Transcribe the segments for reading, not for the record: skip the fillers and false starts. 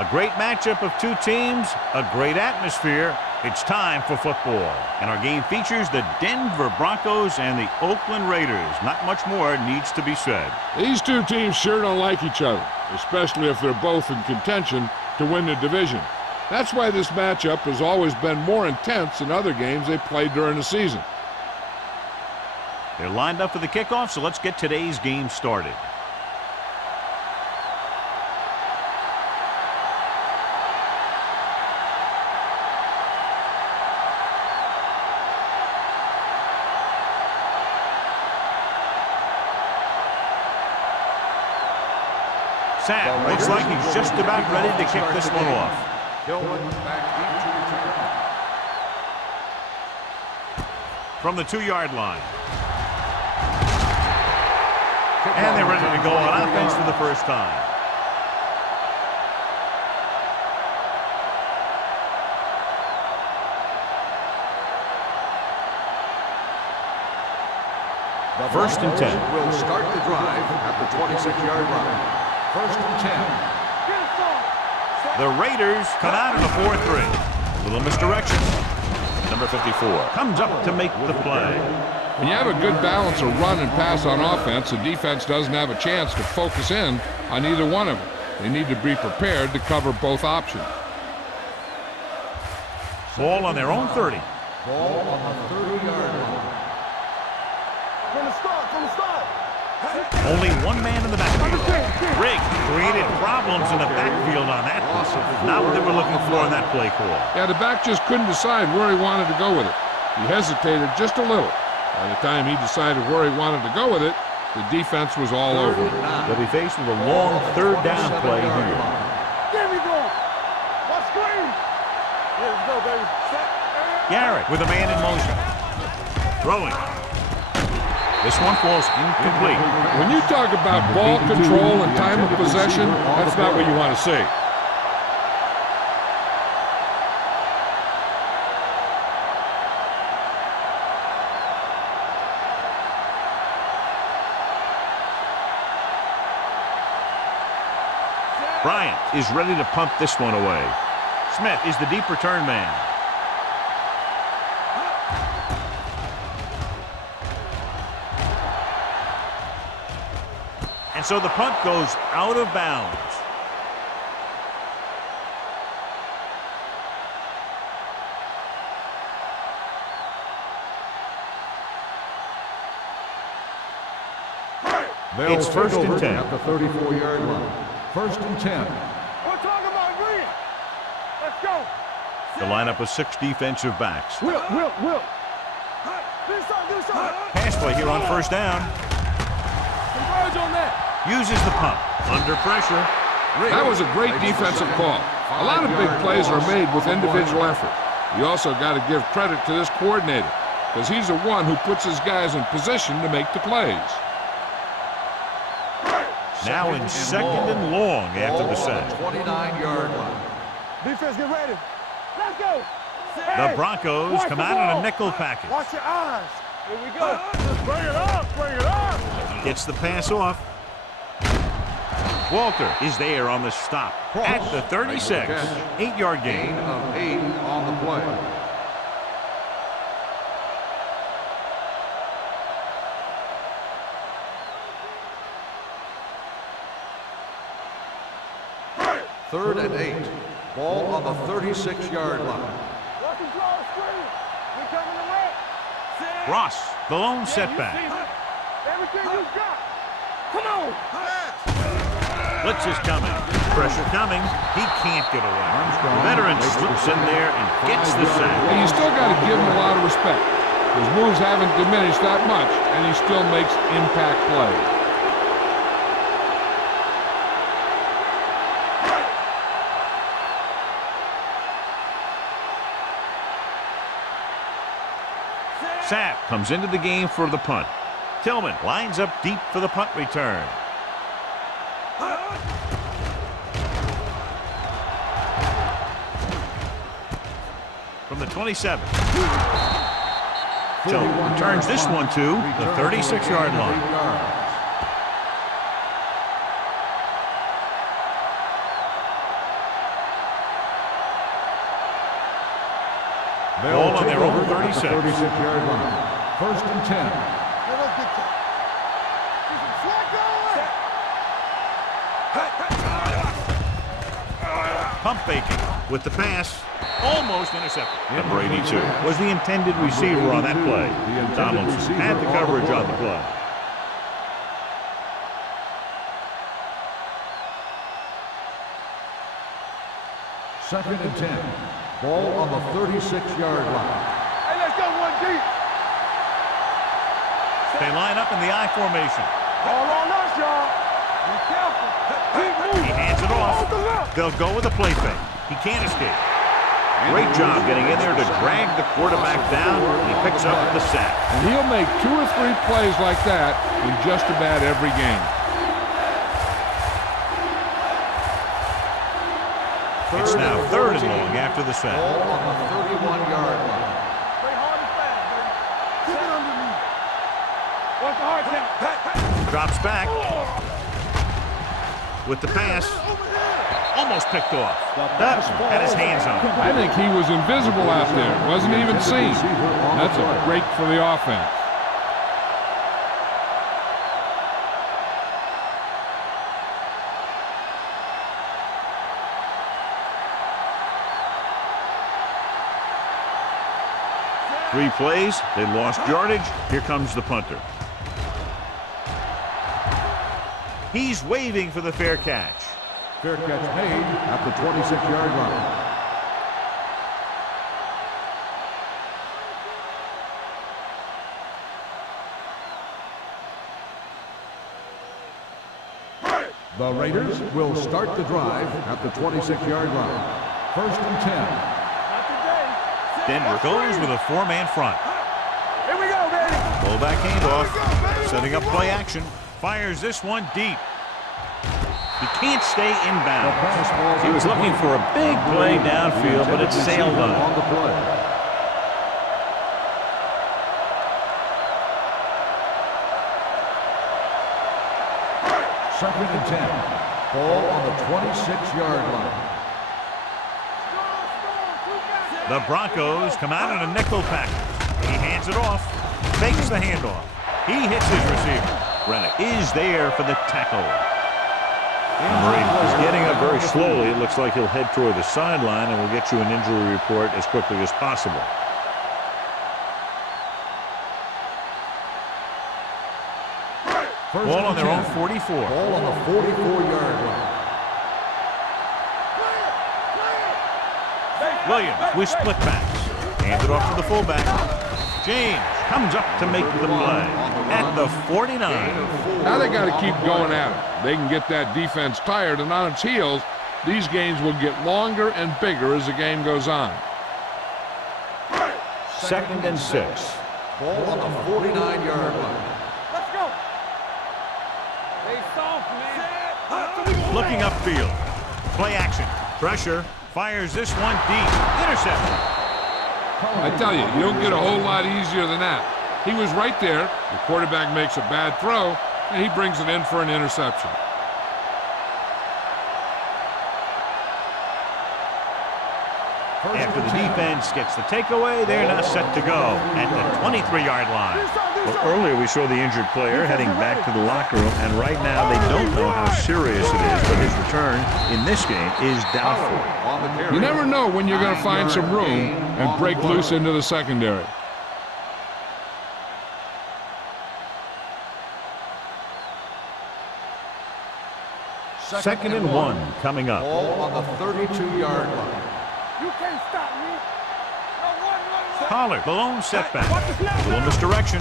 A great matchup of two teams, a great atmosphere. It's time for football. And our game features the Denver Broncos and the Oakland Raiders. Not much more needs to be said. These two teams sure don't like each other, especially if they're both in contention to win the division. That's why this matchup has always been more intense than other games they played during the season. They're lined up for the kickoff, so let's get today's game started. Sam looks like he's just about ready to kick this one off. From the 2-yard line. And they're ready to go on offense for the first time. First and 10. Will start the drive at the 26-yard line. First and 10. The Raiders come out in a 4-3. Little misdirection. Number 54 comes up to make the play. When you have a good balance of run and pass on offense, the defense doesn't have a chance to focus in on either one of them. They need to be prepared to cover both options. Ball on their own 30. Ball on the 30-yard line. From the start. Only one man in the backfield. Riggs created problems in the backfield on that. Not what they were looking for in that play call. Yeah, the back just couldn't decide where he wanted to go with it. He hesitated just a little. By the time he decided where he wanted to go with it, the defense was all over him. They'll be faced with a long third down play here. There we go. Let's screen. Here we go, baby. Garrett with a man in motion. Throwing. This one falls incomplete. When you talk about ball control and time of possession, that's not what you want to see. Bryant is ready to pump this one away. Smith is the deep return man. And so the punt goes out of bounds. It's first and 10 at the 34-yard line. First and 10. We're talking about green. Let's go. The lineup of 6 defensive backs. Will. Do something. Pass play here on first down. Converge on that. Uses the pump. Under pressure. That was a great defensive call. A lot of big plays are made with individual effort. You also got to give credit to this coordinator, because he's the one who puts his guys in position to make the plays. Now in second and long after the sack. 29-yard line. Defense, get ready. Let's go. The Broncos come out in a nickel package. Watch your eyes. Here we go. Bring it up. Gets the pass off. Walter is there on the stop at the 36. 8-yard gain. Gain of 8 on the play. Third and 8. Ball on the 36-yard line. Ross, the lone setback. Everything you got. Come on. Blitz is coming. Pressure coming. He can't get away. The veteran slips in there and gets the sack. And you still got to give him a lot of respect. His moves haven't diminished that much, and he still makes impact plays. Sapp comes into the game for the punt. Tillman lines up deep for the punt return. From the 27. Tillman returns this one to the 36-yard line. Ball on their own 36. 36-yard line. First and 10. Pump faking with the pass. Almost intercepted. Number 82 was the intended receiver on that play. Donaldson had the coverage on the play. Second and 10. Ball on the 36-yard line. Hey, let's go one deep. They line up in the I formation. Ball on us, y'all. Be careful. Keep moving. He hands it off. They'll go with a play fake. He can't escape. Great job getting in there to drag the quarterback down. He picks up the sack. And he'll make 2 or 3 plays like that in just about every game. It's now 3rd and long after the sack. Ball on the 31-yard line. Play hard and fast, baby. Keep it underneath. Watch the hard count. Drops back with the pass. Almost picked off. That had his hands on it. I think he was invisible out there. Wasn't even seen. That's a break for the offense. Three plays, they lost yardage. Here comes the punter. He's waving for the fair catch. Fair catch made at the 26-yard line. The Raiders will start the drive at the 26-yard line. First and 10. Denver goes with a 4-man front. Here we go, baby. Fullback handoff. Setting up play action. Fires this one deep. He can't stay inbound. He was looking for a big play downfield, but it sailed on the play. Second and 10. Ball on the 26-yard line. The Broncos come out in a nickel package. He hands it off. Fakes the handoff. He hits his receiver. Rennick is there for the tackle. He's getting up very slowly. It looks like he'll head toward the sideline, and we'll get you an injury report as quickly as possible. Ball on their own 44. Ball on the 44-yard line. Williams with split backs. Hands it off to the fullback. James comes up to make the play at the 49. Now they got to keep going at it. They can get that defense tired and on its heels. These games will get longer and bigger as the game goes on. Second and 6. Ball on the 49-yard line. Let's go. Stay soft, man. Looking upfield. Play action. Pressure. Fires this one deep. Intercepted. I tell you, you don't get a whole lot easier than that. He was right there. The quarterback makes a bad throw, and he brings it in for an interception. After the defense gets the takeaway, they're now set to go at the 23-yard line. Well, earlier we saw the injured player heading back to the locker room, and right now they don't know how serious it is, but his return in this game is doubtful. You never know when you're going to find some room and break loose into the secondary. Second and 1 coming up. Ball on the 32-yard line. You can't stop me. No, run. Pollard, the lone setback. A little misdirection.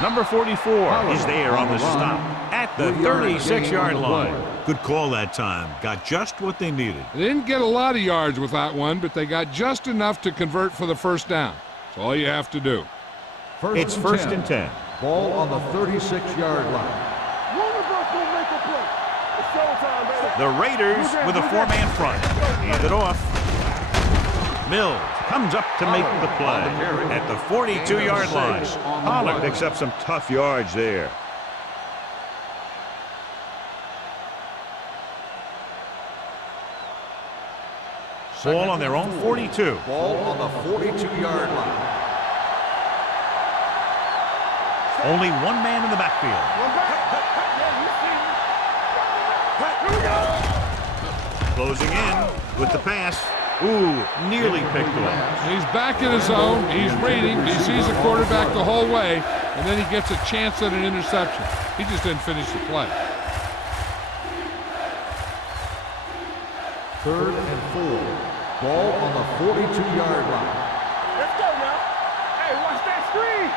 Number 44 is there on the stop at the 36-yard line. Good call that time. Got just what they needed. They didn't get a lot of yards with that one, but they got just enough to convert for the first down. That's all you have to do. It's first and 10. Ball on the 36-yard line. One of us will make a play. It's showtime, baby. The Raiders with a 4-man front. Hand it off. Mills comes up to make the play at the 42-yard line. Pollard picks up some tough yards there. Ball on their own 42. Ball on the 42-yard line. Only one man in the backfield. Closing in with the pass. Ooh, nearly picked off. He's back in his zone. He's reading. He sees the quarterback the whole way, and then he gets a chance at an interception. He just didn't finish the play. 3rd and 4. Ball on the 42-yard line. Let's go now. Hey, watch that screen.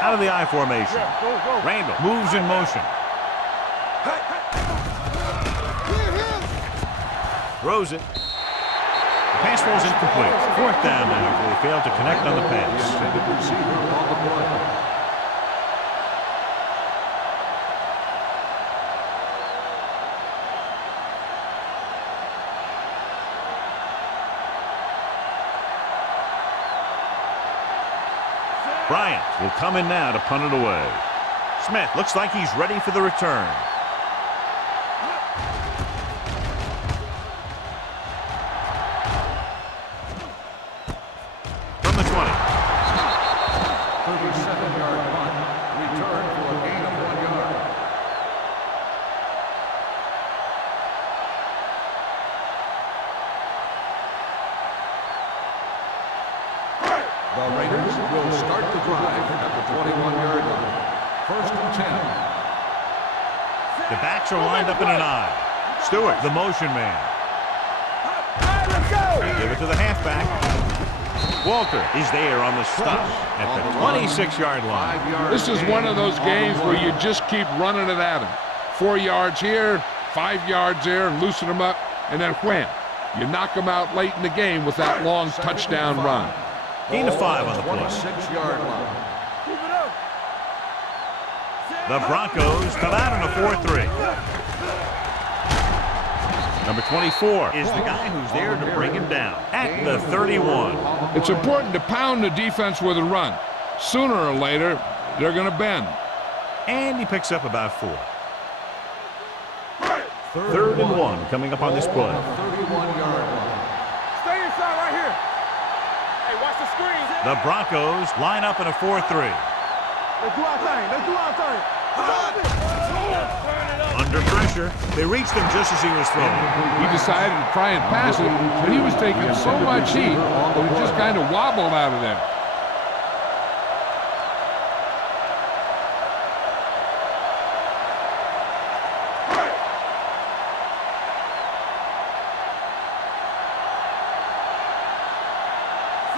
Out of the I formation. Yeah, go. Randall moves in motion. Throws it. The pass falls incomplete. 4th down now after they failed to connect on the pass. Intended receiver on the play. Bryant will come in now to punt it away. Smith looks like he's ready for the return. From the 20. 37-yard punt. Return for a gain of 1 yard. The Raiders will start the drive at the 21-yard line. 1st and 10. The backs are lined up in an I. Stewart, the motion man. They give it to the halfback. Walter is there on the stop at the 26-yard line. This is one of those games where you just keep running it at him. 4 yards here, 5 yards there, and loosen them up, and then wham. You knock them out late in the game with that long touchdown run. Gain of 5 on the play. 26-yard line. The Broncos come out in a 4-3. Number 24 is the guy who's there to bring him down at the 31. It's important to pound the defense with a run. Sooner or later, they're going to bend. And he picks up about 4. 3rd and 1 coming up on this play. 31-yard line. Stay inside right here. Hey, watch the screen. The Broncos line up in a 4-3. Let's do our thing. Under pressure, they reached him just as he was throwing. He decided to try and pass it, but he was taking so much heat that it just kind of wobbled out of there.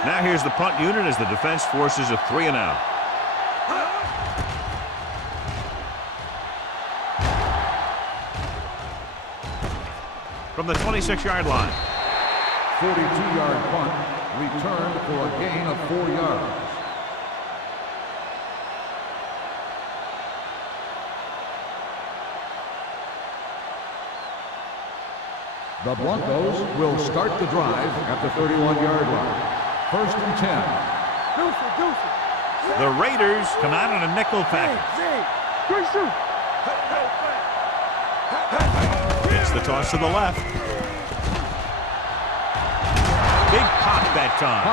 Now here's the punt unit as the defense forces a 3 and out. From the 26-yard line. 42-yard punt. Returned for a gain of 4 yards. The Broncos will start the drive at the 31-yard line. 1st and 10. The Raiders come out in a nickel package. It's the toss to the left. Big pop that time.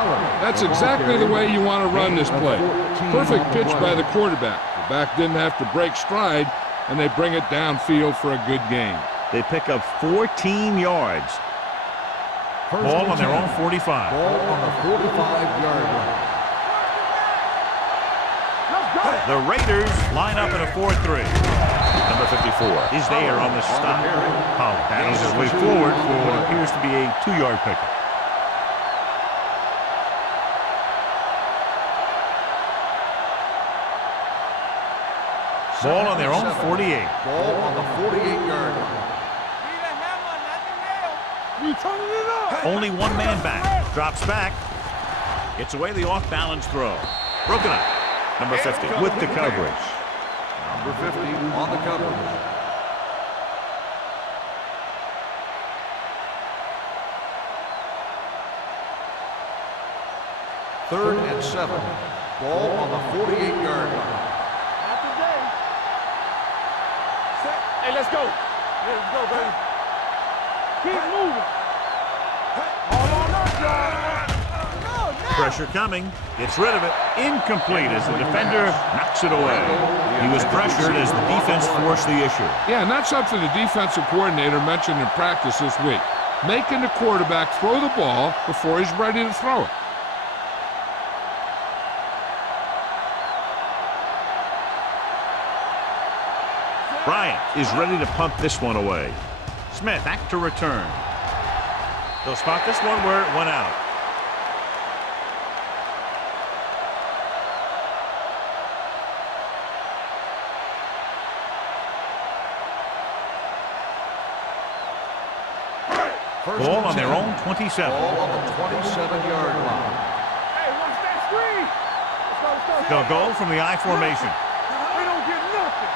That's exactly the way you want to run this play. Perfect pitch by the quarterback. The back didn't have to break stride, and they bring it downfield for a good gain. They pick up 14 yards. Ball on their own 45. Ball on the 45-yard line. The Raiders line up in a 4-3. Number 54 is there on the stop. Holland battles his way forward for what appears to be a 2-yard pickup. Ball on their own 48. Ball on the 48-yard line. Only one man back. Drops back. Gets away the off-balance throw. Broken up. Number 50 with the coverage. Number 50 on the coverage. Third and 7. Ball on the 48-yard line. Hey, let's go. Let's go, baby. Keep moving. All Pressure coming. Gets rid of it. Incomplete as the defender knocks it away. He was pressured as the defense forced the issue. Yeah, and that's something the defensive coordinator mentioned in practice this week. Making the quarterback throw the ball before he's ready to throw it. Bryant is ready to pump this one away. Smith back to return. They'll spot this one where it went out. Ball on their own 27. Ball on the 27-yard line. Hey, watch that screen. Let's go. They'll go from the I formation. We don't get nothing.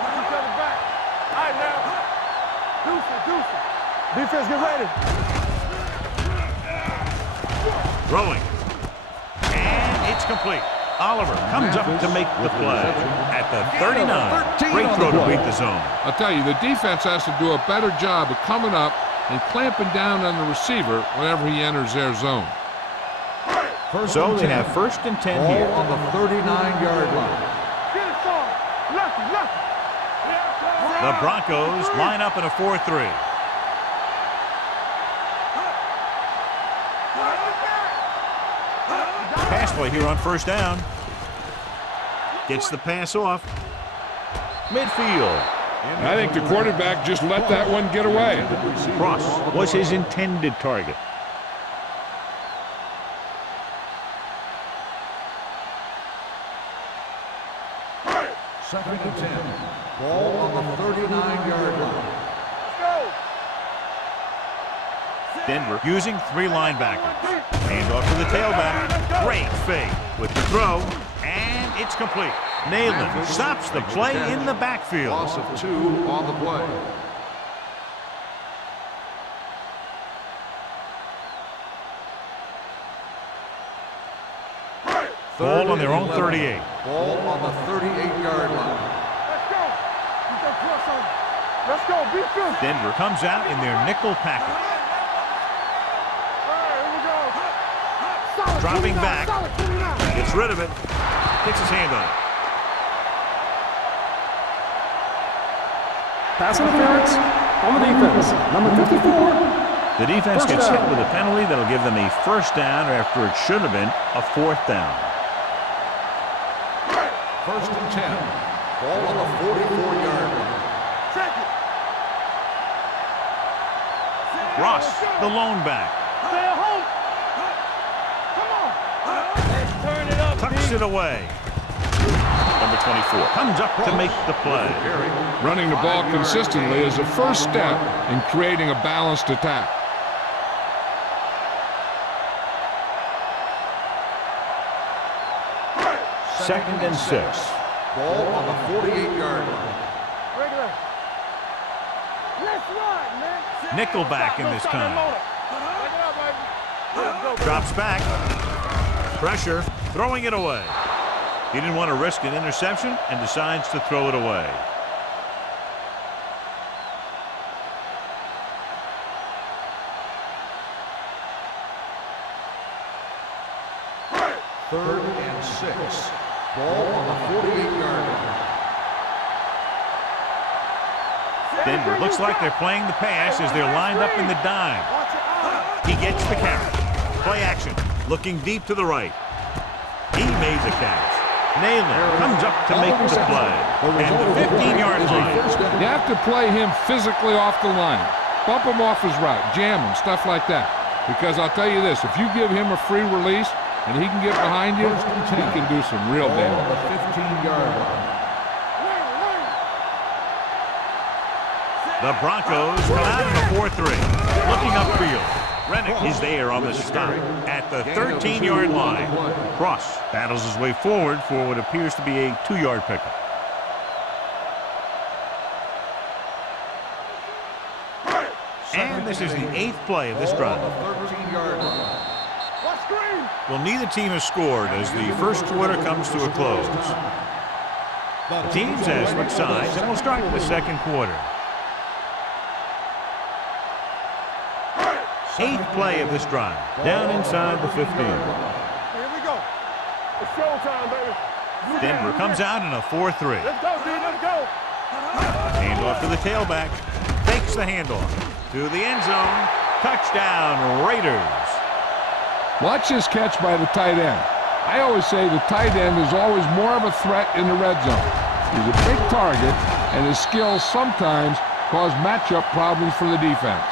Watch each other back. All right, now. Deuce it. Defense, get ready. Throwing. And it's complete. Oliver comes up to make the play at the 39. Great throw to beat the zone. I'll tell you, the defense has to do a better job of coming up and clamping down on the receiver whenever he enters their zone. So they have 1st and 10 Ball here. on the 39-yard line. Get it, son. Lucky. The Broncos line up in a 4-3. Pass play here on 1st down. Gets the pass off. Midfield. I think the quarterback just let that one get away. Cross was his intended target. Second and 10. Ball on the 39-yard line. Denver using 3 linebackers. Hand off to the tailback. Great fake with the throw. And it's complete. Nalen stops the play in the backfield. Loss of 2 on the play. Ball on their own 38. Ball on the 38-yard line. Let's go. Get that cross on. Let's go. Be good. Denver comes out in their nickel package. All right, here we go. Solid Dropping 29, back. Solid 29. Gets rid of it. Takes his hand on it. Pass interference on the defense. Number 54. The defense First gets hit down. with a penalty that'll give them a 1st down after it should have been a 4th down. 1st and 10. Ball on the 44-yard line. Check it. Ross, the lone back, Stay at home. Come on. Let's turn it up, tucks it away. Number 24 comes up to make the play. Running the ball consistently is the first step in creating a balanced attack. Second and 6. Ball on the 48-yard line. Regular. Let's run, man. Nickelback in this time. Back it up, baby. Let's go, baby. Drops back. Pressure, throwing it away. He didn't want to risk an interception and decides to throw it away. Third and 6. Ball on the 48-yard line. Denver looks like they're playing the pass as they're lined up in the dime. Watch your eyes. He gets the carry. Play action, looking deep to the right. He made the catch. Nalen comes up to make the play. And the 15-yard line. You have to play him physically off the line. Bump him off his route, jam him, stuff like that. Because I'll tell you this, if you give him a free release and he can get behind you, he can do some real Ball on damage. the 15-yard line. The Broncos come out in the 4-3. Looking upfield. Rennick is there on the stop at the 13-yard line. Cross battles his way forward for what appears to be a 2-yard pickup. And this is the 8th play of this drive. Ball on the 13-yard line. Watch screen. Well, neither team has scored as the first quarter comes to a close. The teams have switched sides, and we'll start the second quarter. 8th play of this drive, down inside the 15. It's showtime, baby. Denver comes out in a 4-3. Let's go, D. Let's go. Handoff to the tailback. Fakes the handoff. To the end zone. Touchdown, Raiders. Watch this catch by the tight end. I always say the tight end is always more of a threat in the red zone. He's a big target, and his skills sometimes cause matchup problems for the defense.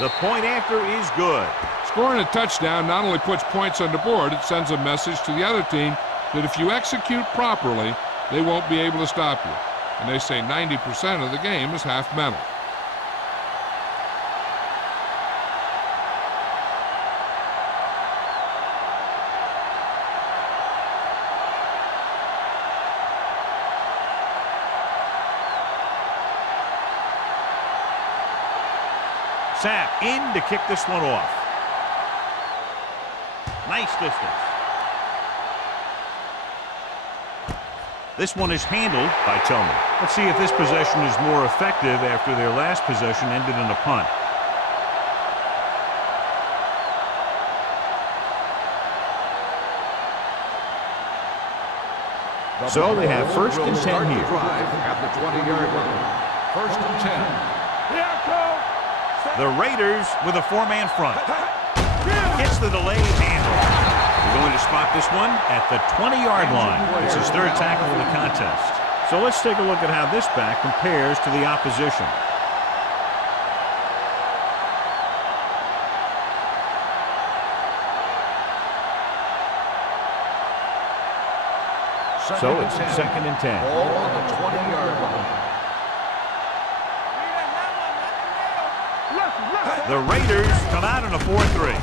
The point after is good. Scoring a touchdown not only puts points on the board, it sends a message to the other team that if you execute properly, they won't be able to stop you. And they say 90% of the game is half mental. Sapp in to kick this one off. Nice distance. This one is handled by Tillman. Let's see if this possession is more effective after their last possession ended in a punt. So they have first and 10 here. At the 20-yard line. First and 10. Here I come. The Raiders with a four-man front. Gets the delayed handle. We're going to spot this one at the 20-yard line. It's his third tackle of the contest. So let's take a look at how this back compares to the opposition. So it's second and 10. Ball on the 20-yard line. The Raiders come out in a 4-3.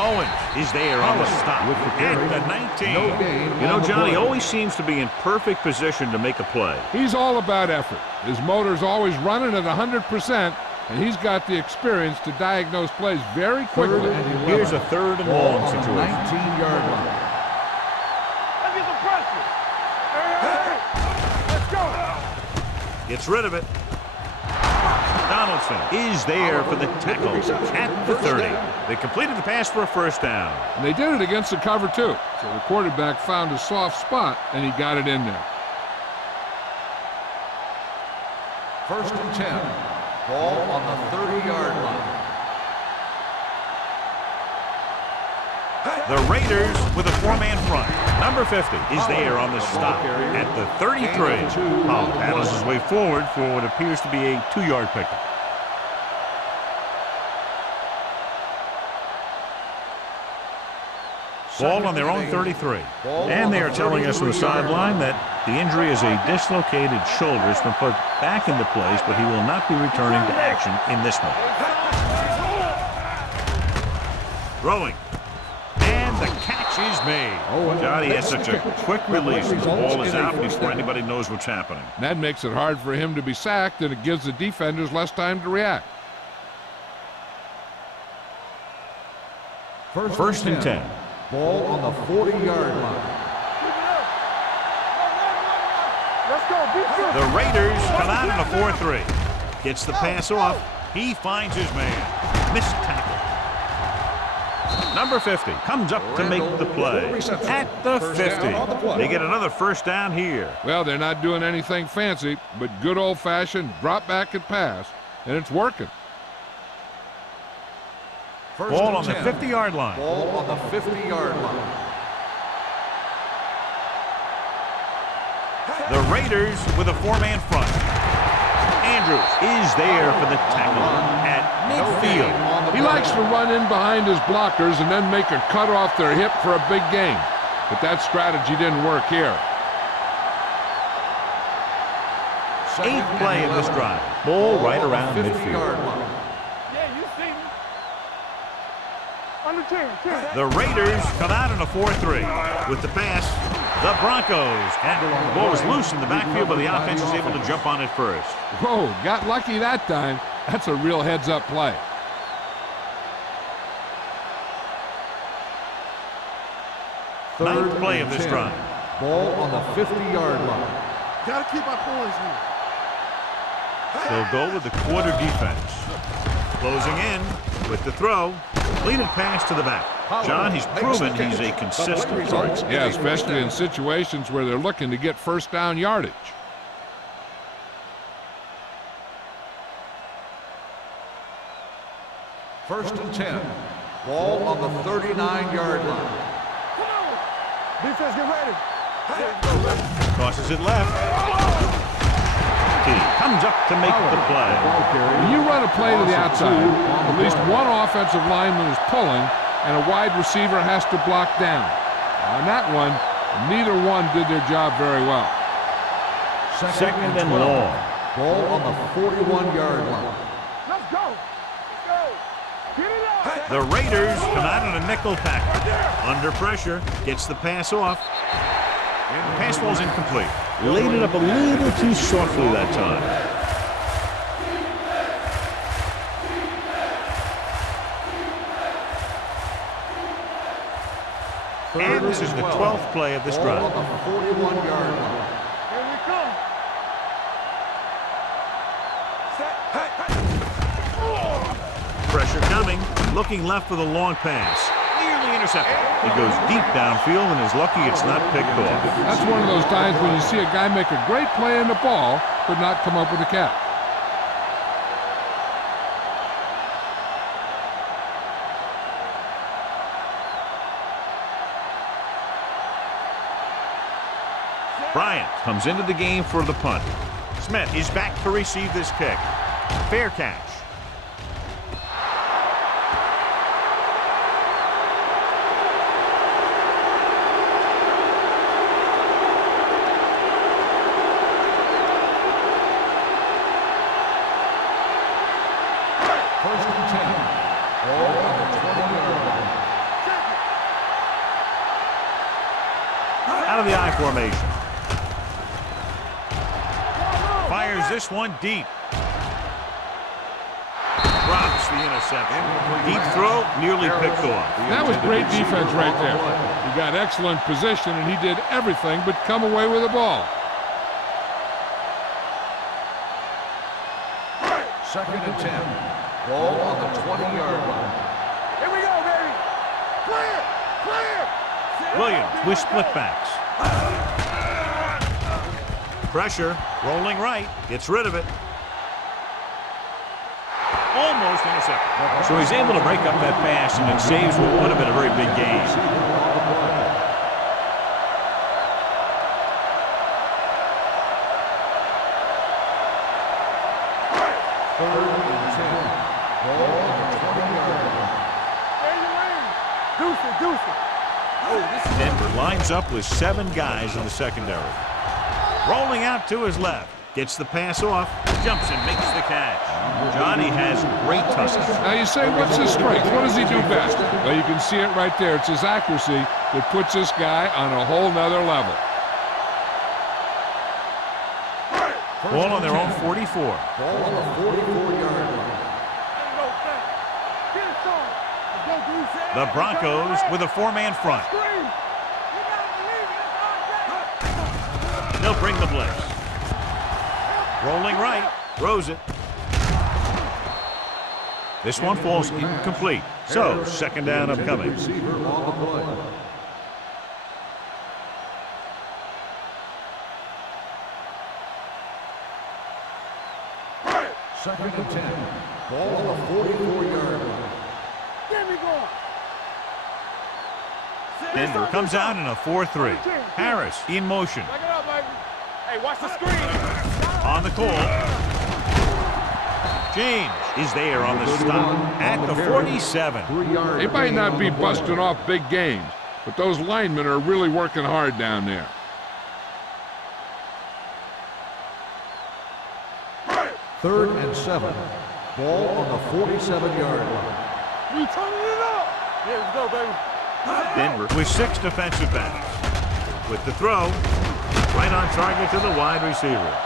Owens is there on the stop at the 19. You know, Johnny always seems to be in perfect position to make a play. He's all about effort. His motor's always running at 100%, and he's got the experience to diagnose plays very quickly. Here's a third and long situation. 19-yard line. Let's get some pressure. Hey, let's go. Gets rid of it. Donaldson is there for the tackle at the 30. They completed the pass for a first down. And they did it against the cover, too. So the quarterback found a soft spot, and he got it in there. First and 10. Ball on the 30-yard line. The Raiders with a four-man front. Number 50 is there on the stop at the 33. Powell paddles his way forward for what appears to be a 2-yard pickup. Ball on their own 33. And they are telling us on the sideline that the injury is a dislocated shoulder. It's been put back into place, but he will not be returning to action in this one. Throwing. The catch is made. Johnny has such a quick release. The ball is out before anybody knows what's happening. That makes it hard for him to be sacked, and it gives the defenders less time to react. First and 10. Ball on the 40-yard line. Let's go. The Raiders come out in a 4-3. Gets the pass off. He finds his man. Missed tackle. Number 50 comes up to make the play at the 50. They get another first down here. Well, they're not doing anything fancy, but good old-fashioned drop back and pass, and it's working. Ball on the 50-yard line. Ball on the 50-yard line. The Raiders with a four-man front. Andrews is there for the tackle at midfield. He likes to run in behind his blockers and then make a cut off their hip for a big gain. But that strategy didn't work here. Eighth play of this drive. Ball right around midfield. Yeah, you see me. Under 10. The Raiders come out in a 4-3. With the pass, the Broncos. And the ball was loose in the backfield, but the offense is able to jump on it first. Whoa, got lucky that time. That's a real heads-up play. Ninth play of this drive. Ball on the 50-yard line. Gotta keep our points here. They'll go with the quarter defense. Closing in with the throw. Completed pass to the back. John, he's proven he's a consistent target. Yeah, especially in situations where they're looking to get first down yardage. First and 10. Ball on the 39-yard line. Come on. Defense, get ready. Crosses it left. He comes up to make the play. When you run a play to the outside, at least one offensive lineman is pulling, and a wide receiver has to block down. On that one, neither one did their job very well. Second and long. Ball on the 41-yard line. Let's go. Let's go. Get it out. The Raiders come out in a nickel package. Under pressure, gets the pass off. And the pass falls incomplete. Laid it up a little too softly that time. And this is the 12th play of this drive. Ball on the 41-yard line. Here we come. Set. Pressure coming. Looking left for the long pass. Nearly intercepted. He goes deep downfield and is lucky it's not picked off. That's one of those times when you see a guy make a great play in the ball, but not come up with a catch. Bryant comes into the game for the punt. Smith is back to receive this kick. Fair catch. First and 10. Ball on the 20-yard line. Out of the I formation. Fires this one deep. Drops the interception. Deep throw, nearly picked off. That was great defense right there. He got excellent position, and he did everything but come away with the ball. Second and 10. Ball on the 20-yard line. Here we go, baby. Clear. Clear. Williams with split backs. Pressure, rolling right, gets rid of it. Almost intercepted. So he's able to break up that pass, and it saves what would have been a very big gain. Third and 10. Ball on the 20-yard line. Stay in your lane. Deuce it. Denver lines up with 7 guys in the secondary. Rolling out to his left. Gets the pass off. Jumps and makes the catch. Johnny has great touch. Now you say, what's his strength? What does he do best? Well, you can see it right there. It's his accuracy that puts this guy on a whole nother level. Ball on their own 44. Ball on the 44-yard line. Get it started. Let's go, Deuce. The Broncos with a 4-man front. Screen. You gotta believe it. It's our day. They'll bring the blitz. Rolling right, throws it. This one falls incomplete. So, second down upcoming. Receiver on the play. Second and 10. Ball on the 44-yard line. Get me going. Denver comes out in a 4-3. Harris in motion. Back it up, baby. Hey, watch the screen. On the call. James is there on the stop at the 47. They might not be busting off big games, but those linemen are really working hard down there. Third and 7. Ball on the 47-yard line. We turning it up. Yeah, let's go, baby. Denver with 6 defensive backs. With the throw, right on target to the wide receiver.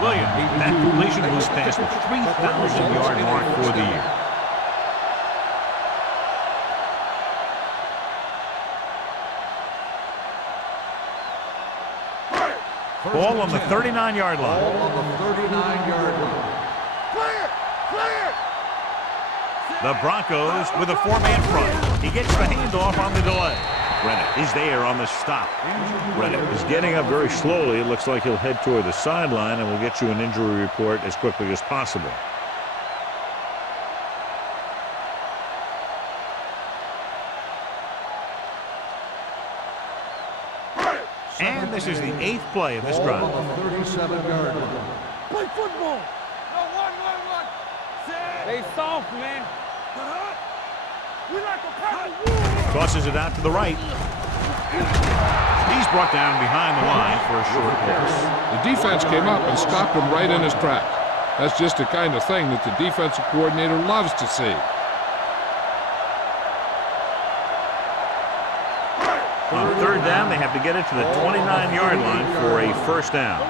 Williams, that completion moves past the 3,000-yard mark for the year. Ball on the 39-yard line. Ball on the 39-yard line. Clear! Clear! The Broncos with a 4-man front. He gets the handoff on the delay. Brennan is there on the stop. Brennan is getting up very slowly. It looks like he'll head toward the sideline, and we'll get you an injury report as quickly as possible. And this is the 8th play of this drive. Ball on the 37-yard line. Play football! No, one. Stay soft, man. We like a pack of wolves. Tosses it out to the right. He's brought down behind the line for a short pass. The defense came up and stopped him right in his tracks. That's just the kind of thing that the defensive coordinator loves to see. On 3rd down, they have to get it to the 29-yard line for a first down.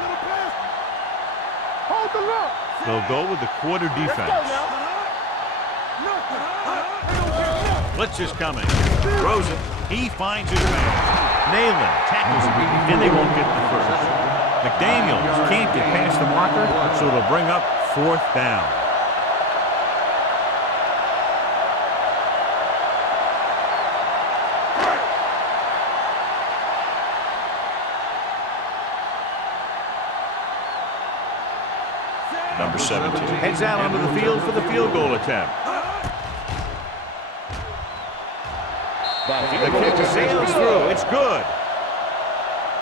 Hold the look. They'll go with the quarter defense. Blitz is coming. Throws it. He finds his man. Nayland tackles him, and they won't get the first. McDaniels can't get past the marker, so it'll bring up 4th down. Number 17 heads out onto the field for the field goal attempt. The kick sails through. It's good.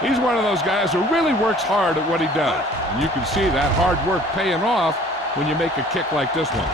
He's one of those guys who really works hard at what he does. And you can see that hard work paying off when you make a kick like this one.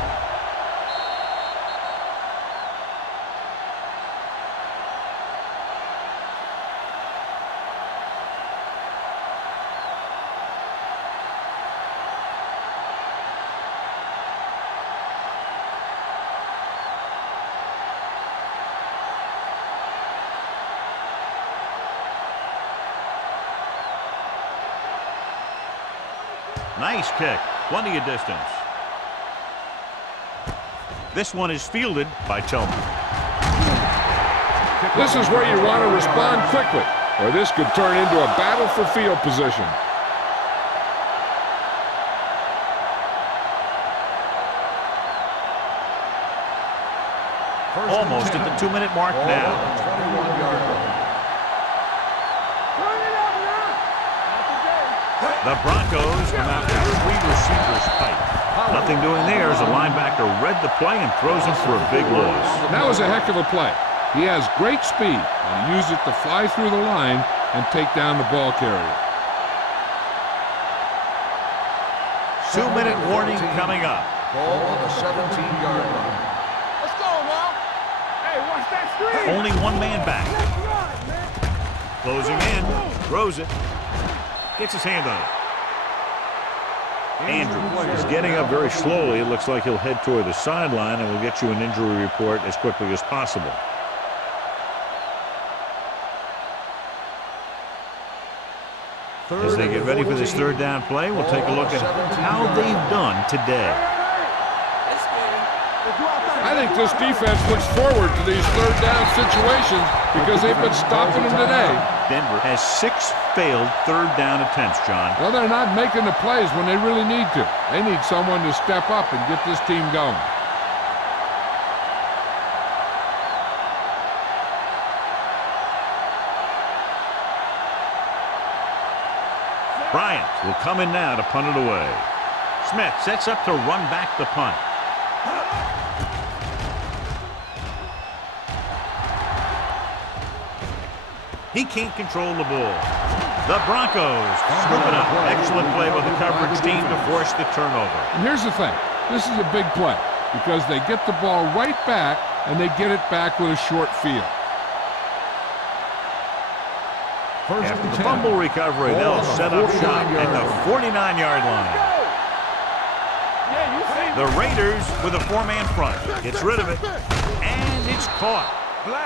Nice kick. Plenty of distance. This one is fielded by Tillman. This is where you want to respond quickly, or this could turn into a battle for field position. Almost at the 2-minute mark now. The Broncos come out with 3 receivers tight. Nothing doing there as the linebacker read the play and throws it for a big loss. That was a heck of a play. He has great speed, and he used it to fly through the line and take down the ball carrier. 2-minute warning coming up. Ball on the 17-yard line. Let's go, now. Hey, watch that screen. Only 1 man back. Closing in. Throws it. Gets his hand on it. Andrews is getting up very slowly. It looks like he'll head toward the sideline, and we'll get you an injury report as quickly as possible. As they get ready for this 3rd down play, we'll take a look at how they've done today. I think this defense looks forward to these 3rd down situations because they've been stopping them today. Denver has 6 failed 3rd down attempts, John. Well, they're not making the plays when they really need to. They need someone to step up and get this team going. Bryant will come in now to punt it away. Smith sets up to run back the punt. He can't control the ball. The Broncos scoop it up. Excellent play by the coverage team to force the turnover. And here's the thing. This is a big play because they get the ball right back and they get it back with a short field. After the fumble recovery, they'll set up shop at the 49-yard line. Yeah, you see The Raiders with a 4-man front. Gets rid of it. And it's caught.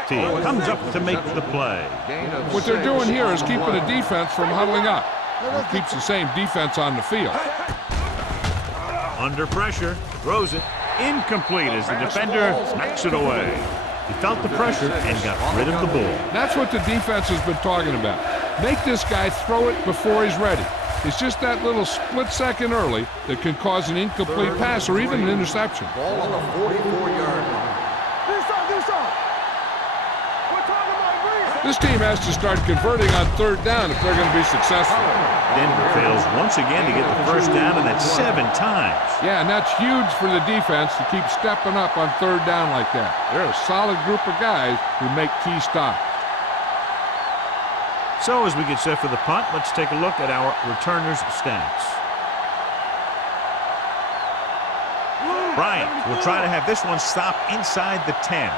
Team comes up to make the play. What they're doing here is keeping the defense from huddling up. It keeps the same defense on the field. Under pressure, throws it. Incomplete as the defender knocks it away. He felt the pressure and got rid of the ball. That's what the defense has been talking about. Make this guy throw it before he's ready. It's just that little split second early that can cause an incomplete pass or even an interception. Ball on the 44-yard line. This team has to start converting on third down if they're going to be successful. Denver fails once again to get the first down, and that's 7 times. Yeah, and that's huge for the defense to keep stepping up on third down like that. They're a solid group of guys who make key stops. So as we get set for the punt, let's take a look at our returners' stats. Bryant will try to have this one stop inside the 10.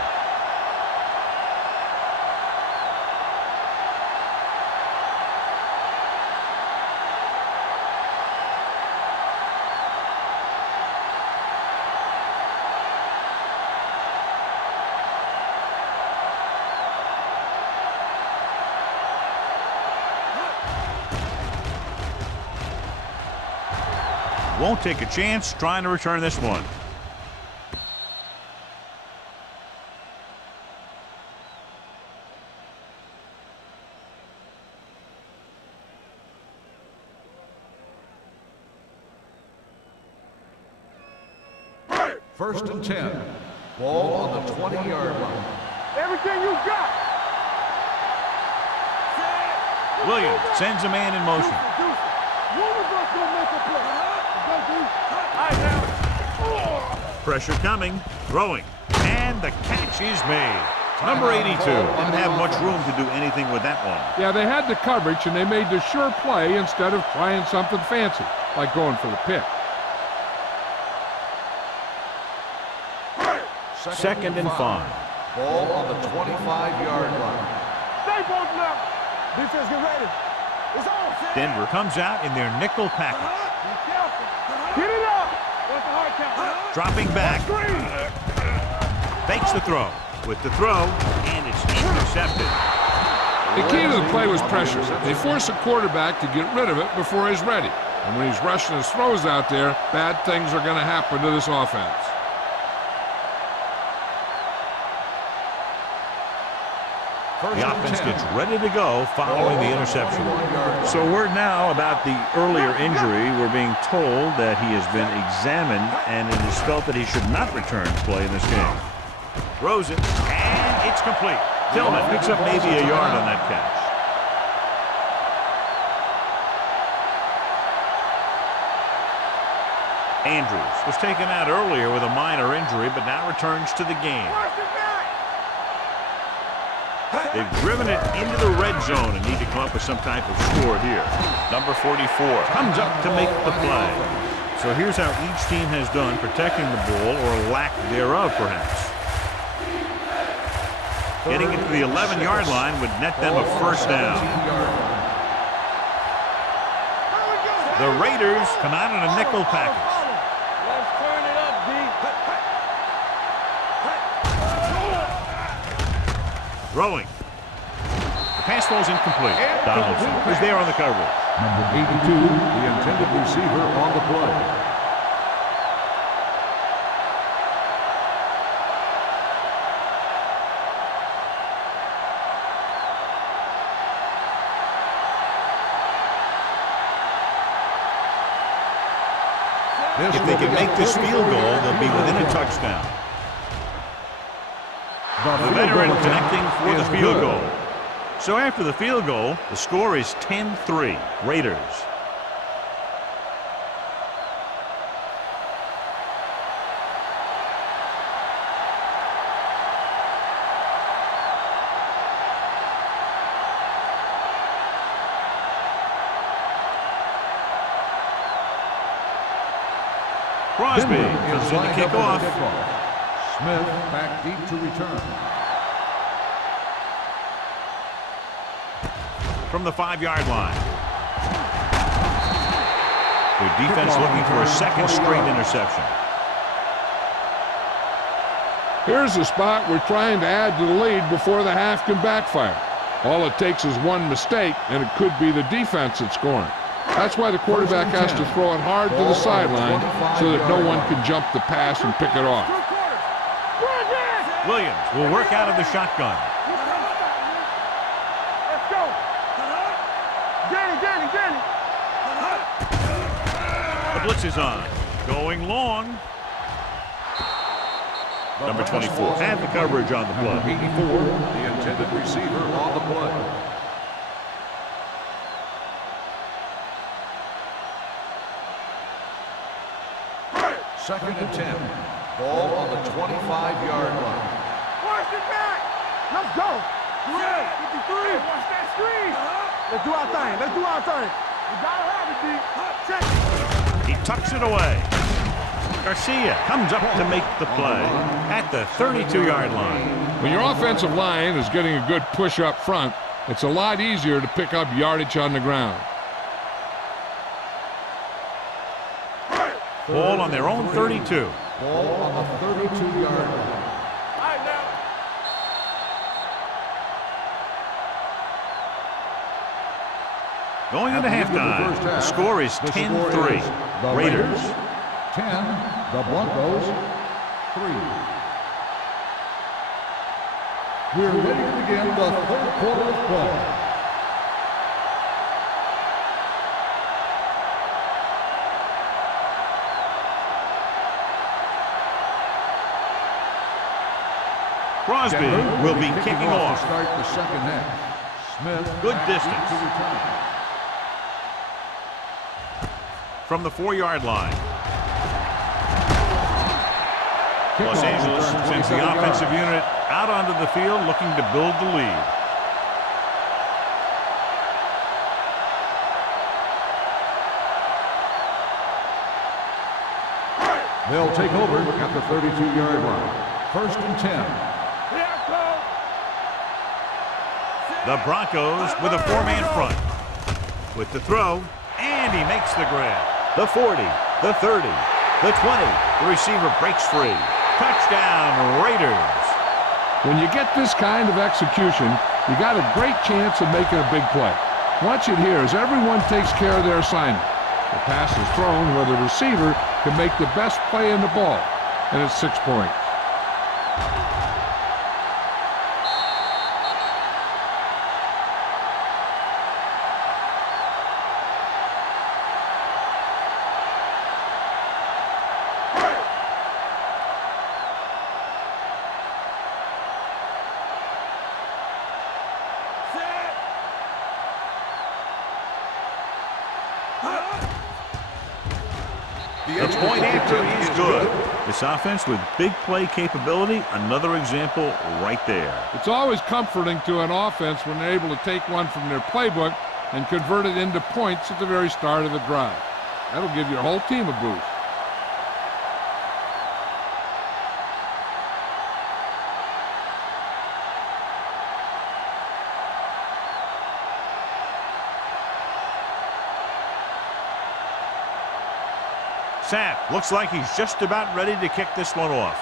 Won't take a chance trying to return this one. First and 10. Ball on the 20-yard line. Everything you got. Williams sends a man in motion. Pressure coming, throwing, and the catch is made. Number 82 didn't have much room to do anything with that one. Yeah, they had the coverage, and they made the sure play instead of trying something fancy, like going for the pick. Second and 5. Ball on the 25-yard line. Stay both now. Defense get ready. It's on. Denver comes out in their nickel package. Be careful. Get it up. What's the hard count? Dropping back. Fakes the throw. With the throw, and it's intercepted. The key to the play was pressure. They force a quarterback to get rid of it before he's ready. And when he's rushing his throws out there, bad things are going to happen to this offense. The offense gets ready to go following the interception. So word now about the earlier injury. We're being told that he has been examined, and it is felt that he should not return to play in this game. Throws it, and it's complete. Tillman picks up maybe a yard on that catch. Andrews was taken out earlier with a minor injury, but now returns to the game. They've driven it into the red zone and need to come up with some type of score here. Number 44 comes up to make the play. So here's how each team has done protecting the ball, or lack thereof, perhaps. Getting it to the 11-yard line would net them a first down. The Raiders come out in a nickel package. Let's turn it up, D. Throwing. The pass falls incomplete. Donaldson is there on the coverage. Number 82, the intended receiver on the play. If they can make this field goal, they'll be within a touchdown. The veteran connecting for the field goal. So after the field goal, the score is 10-3, Raiders. Crosby comes in to kick off. Smith back deep to return. From the 5-yard line. Their defense looking for a second straight interception. Here's a spot we're trying to add to the lead before the half can backfire. All it takes is one mistake, and it could be the defense that's scoring. That's why the quarterback has to throw it hard to the sideline so that no one can jump the pass and pick it off. Williams will work out of the shotgun. Let's go. Get it. The blitz is on. Going long. Number 24 had the coverage on the play. 84, the intended receiver on the play. Second and 10. Ball on the 25-yard line. Watch it back. Let's go. 53. Watch that screen. Let's do our thing. We gotta have it, D. Check. He tucks it away. Garcia comes up to make the play at the 32-yard line. When your offensive line is getting a good push up front, it's a lot easier to pick up yardage on the ground. Ball on their own 32. Ball on the 32-yard line. All right, now. Going into halftime, the score is 10-3. Raiders. 10, the Broncos 3. We're ready to begin the third quarter of play. Crosby will be kicking off. To start the second half. Smith. Good distance. To return. From the 4-yard line. Los Angeles sends the offensive unit out onto the field looking to build the lead. They'll take over at the 32-yard line. First and 10. The Broncos with a 4-man front. With the throw, and he makes the grab. The 40, the 30, the 20. The receiver breaks free. Touchdown, Raiders. When you get this kind of execution, you got a great chance of making a big play. Watch it here as everyone takes care of their assignment. The pass is thrown where the receiver can make the best play in the ball, and it's 6 points. The point after is good. This offense with big play capability, another example right there. It's always comforting to an offense when they're able to take one from their playbook and convert it into points at the very start of the drive. That'll give your whole team a boost. Sapp looks like he's just about ready to kick this one off.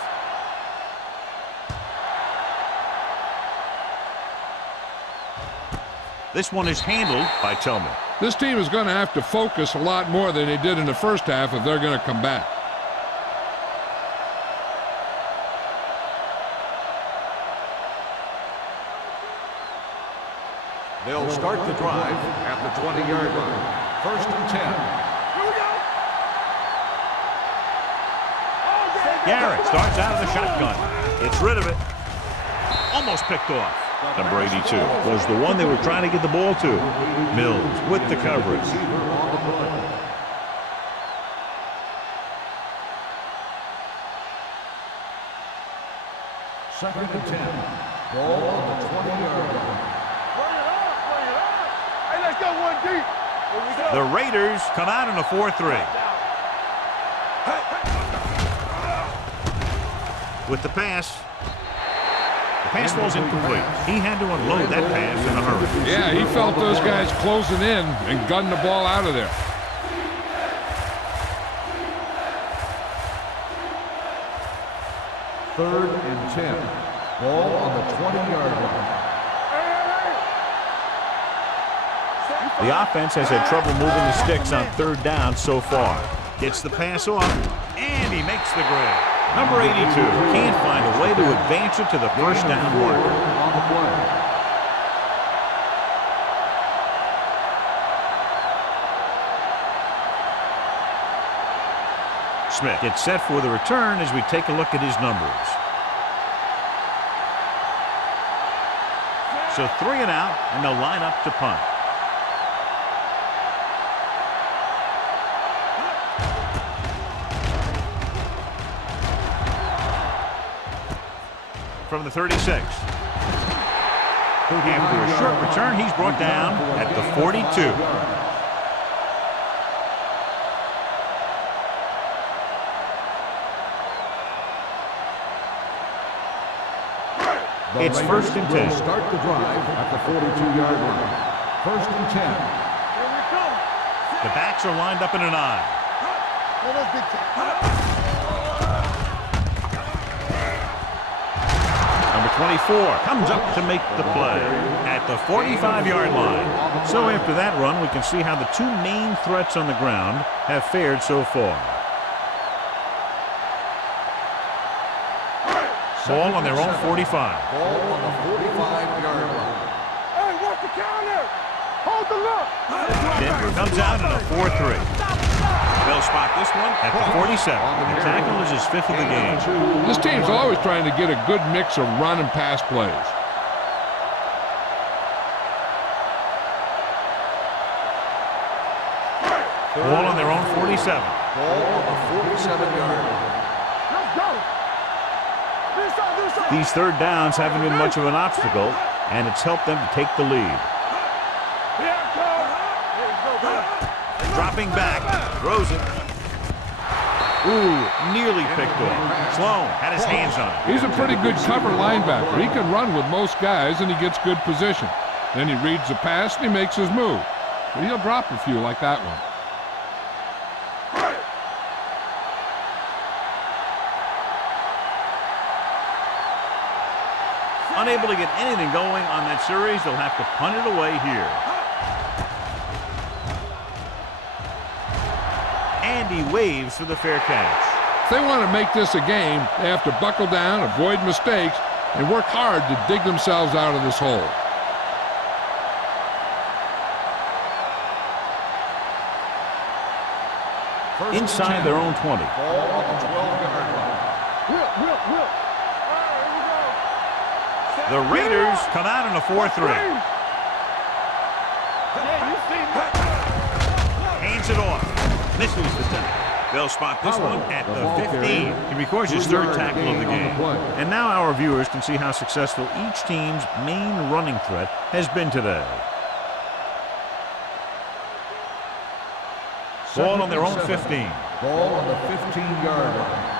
This one is handled by Tillman. This team is going to have to focus a lot more than they did in the first half if they're going to come back. They'll start the drive at the 20-yard line. First and 10. Here we go. Garrett starts out of the shotgun. It's rid of it. Almost picked off. Number 82 was the one they were trying to get the ball to. Mills with the coverage. Second and 10. Ball on the 20-yard line. Bring it up. Hey, let's go one deep. Here we go. The Raiders come out in a 4-3. With the pass. The pass ball's incomplete. He had to unload that pass in a hurry. Yeah, he felt those guys closing in and gunned the ball out of there. 3rd and 10. Ball on the 20-yard line. The offense has had trouble moving the sticks on 3rd down so far. Gets the pass off, and he makes the grab. Number 82 can't find a way to advance it to the first down marker. On the play. Smith gets set for the return as we take a look at his numbers. So 3 and out, and they'll line up to punt. From the 36. After a short return, he's brought down at the 42. It's 1st and 10. Start the drive at the 42-yard line. 1st and 10. The backs are lined up in an I. Number 24 comes up to make the play at the 45-yard line. So after that run, we can see how the 2 main threats on the ground have fared so far. Ball on their own 45. Ball on the 45-yard line. Hey, watch the counter! Hold the look! Denver comes out in a 4-3. They'll spot this one at the 47. The tackle is his 5th of the game. This team's always trying to get a good mix of run and pass plays. Ball on their own 47. Ball on the 47-yard line. Let's go! These 3rd downs haven't been much of an obstacle, and it's helped them to take the lead. Dropping back, throws it. Ooh, nearly picked off. Sloan had his hands on it. He's a pretty good cover linebacker. He can run with most guys, and he gets good position. Then he reads the pass, and he makes his move. But he'll drop a few like that one. Unable to get anything going on that series, they'll have to punt it away here. And he waves for the fair catch. If they want to make this a game, they have to buckle down, avoid mistakes, and work hard to dig themselves out of this hole. Inside their own 20. Ball on the 12-yard line. Will. The Raiders come out in a 4-3. Hands it off. Misses the tackle. They'll spot this one at the 15. He records his 3rd tackle of the game. And now our viewers can see how successful each team's main running threat has been today. Ball on their own 15. Ball on the 15-yard line.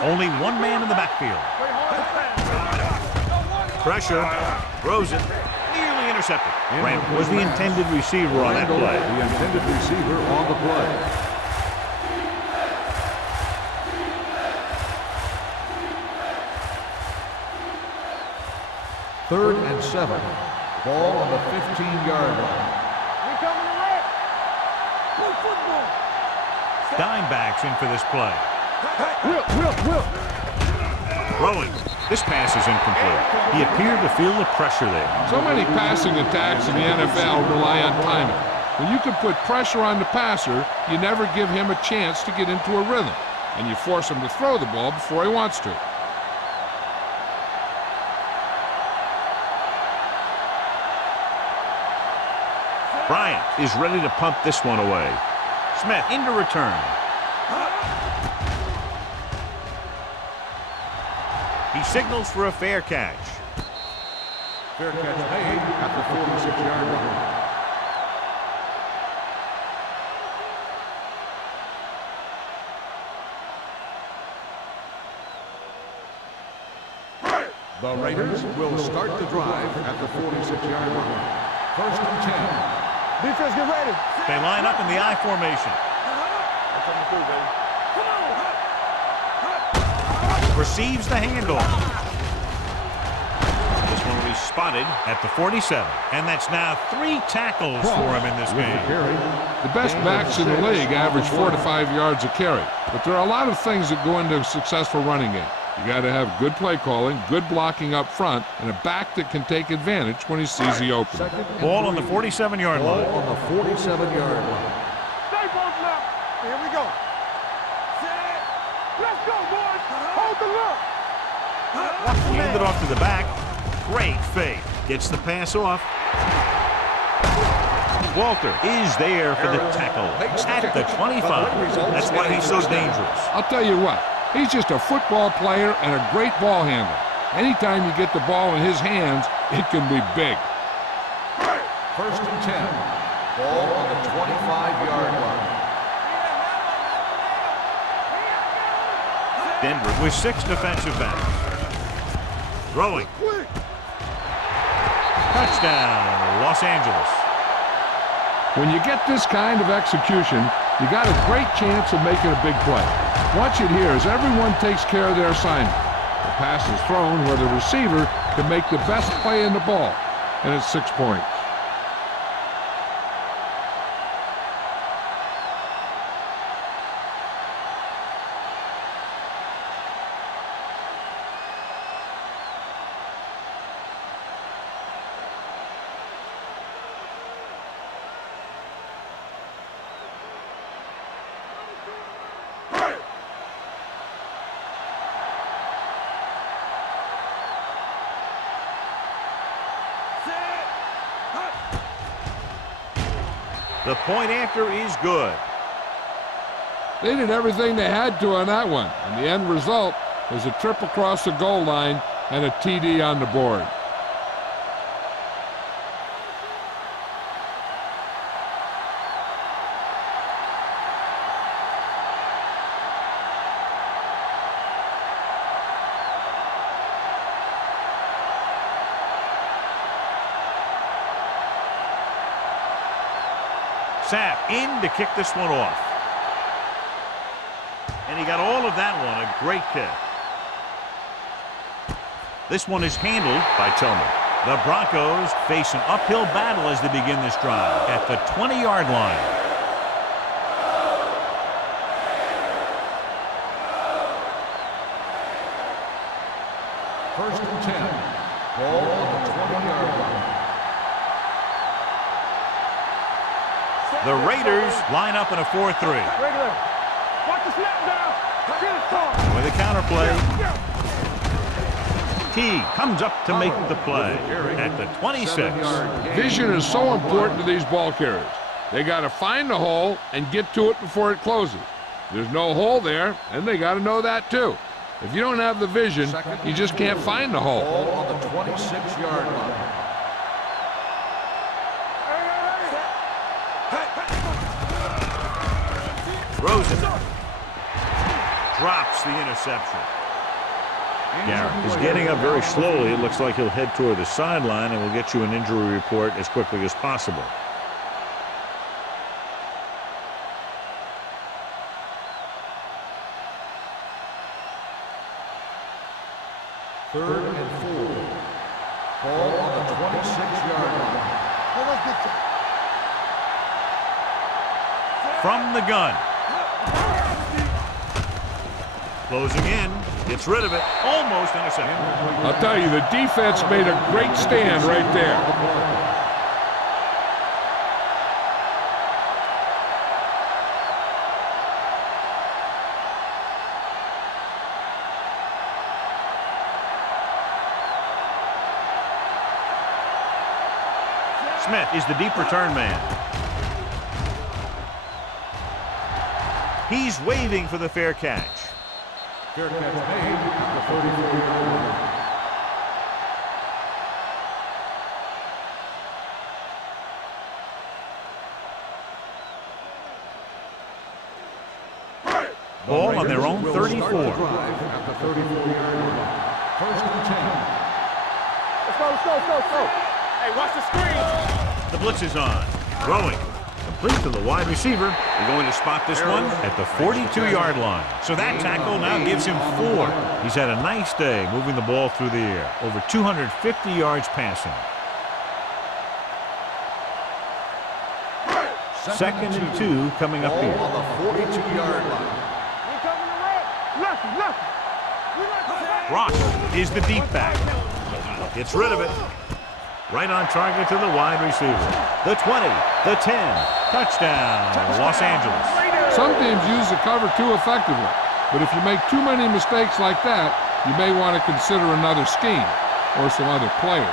Only 1 man in the backfield. Pressure. Throws it. Nearly intercepted. Grant was the intended receiver on that play. The intended receiver on the play. Third and 7. Ball on the 15-yard line. We coming to red. Play football. Dime backs in for this play. Will. Throwing. This pass is incomplete. He appeared to feel the pressure there. So many passing attacks in the NFL rely on timing. When you can put pressure on the passer, you never give him a chance to get into a rhythm, and you force him to throw the ball before he wants to. Bryant is ready to pump this one away. Smith into return. He signals for a fair catch. Fair catch made at the 46-yard line. The Raiders will start the drive at the 46-yard line. 1st and 10. Defense, get ready. They line up in the I formation. receives the handoff. This one will be spotted at the 47. And that's now 3 tackles for him in this game. The best backs in the league average 4 to 5 yards a carry. But there are a lot of things that go into a successful running game. You got to have good play calling, good blocking up front, and a back that can take advantage when he sees the opening. Ball on the 47-yard line. Ball on the 47-yard line. Stay both left. Here we go. Set. Let's go, boys. Hold the look. Hand it off to the back. Great fake. Gets the pass off. Walter is there for the tackle at the 25. That's why he's so dangerous. I'll tell you what, he's just a football player and a great ball handler. Anytime you get the ball in his hands, it can be big. 1st and 10. Ball on the 25-yard line. Denver with 6 defensive backs. Throwing. Touchdown, Los Angeles. When you get this kind of execution, you got a great chance of making a big play. Watch it here as everyone takes care of their assignment. The pass is thrown where the receiver can make the best play in the ball, and it's 6 points. The point after is good. They did everything they had to on that one, and the end result was a trip across the goal line and a TD on the board. Sapp in to kick this one off. And he got all of that one. A great kick. This one is handled by Tillman. The Broncos face an uphill battle as they begin this drive at the 20-yard line. First and 10. Ball on the 20-yard line. The Raiders line up in a 4-3. Regular. Watch the snap down. Get it caught. With a counterplay. T comes up to make the play at the 26. Vision is so important to these ball carriers. They got to find the hole and get to it before it closes. There's no hole there, and they got to know that too. If you don't have the vision, you just can't find the hole. Ball on the 26-yard line. Rosen drops the interception. Garrett is getting up very slowly. It looks like he'll head toward the sideline, and we'll get you an injury report as quickly as possible. Third and 4. Ball on the 26-yard line. From the gun. Closing in. Gets rid of it. Almost intercepted. I'll tell you, the defense made a great stand right there. Smith is the deep return man. He's waving for the fair catch. Fair catch made at the 34-yard line. Ball on their own 34. At the 34-yard line. First and 10. Let's go. Hey, watch the screen. The blitz is on. Throwing. Complete to the wide receiver. We're going to spot this one at the 42-yard line. So that tackle now gives him 4. He's had a nice day moving the ball through the air. Over 250 yards passing. Second and 2 coming up here. On the 42-yard line. Rock is the deep back. Gets rid of it. Right on target to the wide receiver. The 20, the 10. Touchdown, Los Angeles. Some teams use the cover too effectively, but if you make too many mistakes like that, you may want to consider another scheme or some other players.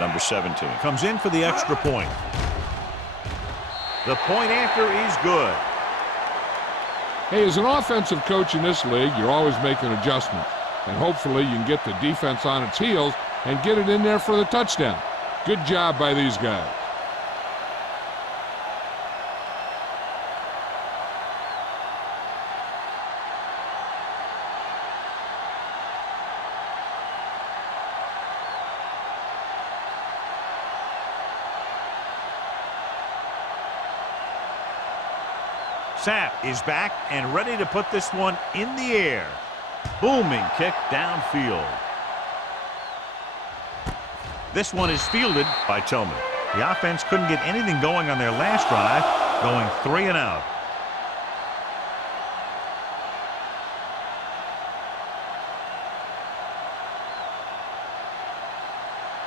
Number 17 comes in for the extra point. The point after is good. Hey, as an offensive coach in this league, you're always making adjustments. And hopefully you can get the defense on its heels and get it in there for the touchdown. Good job by these guys. Sapp is back and ready to put this one in the air. Booming kick downfield. This one is fielded by Tillman. The offense couldn't get anything going on their last drive, going 3 and out.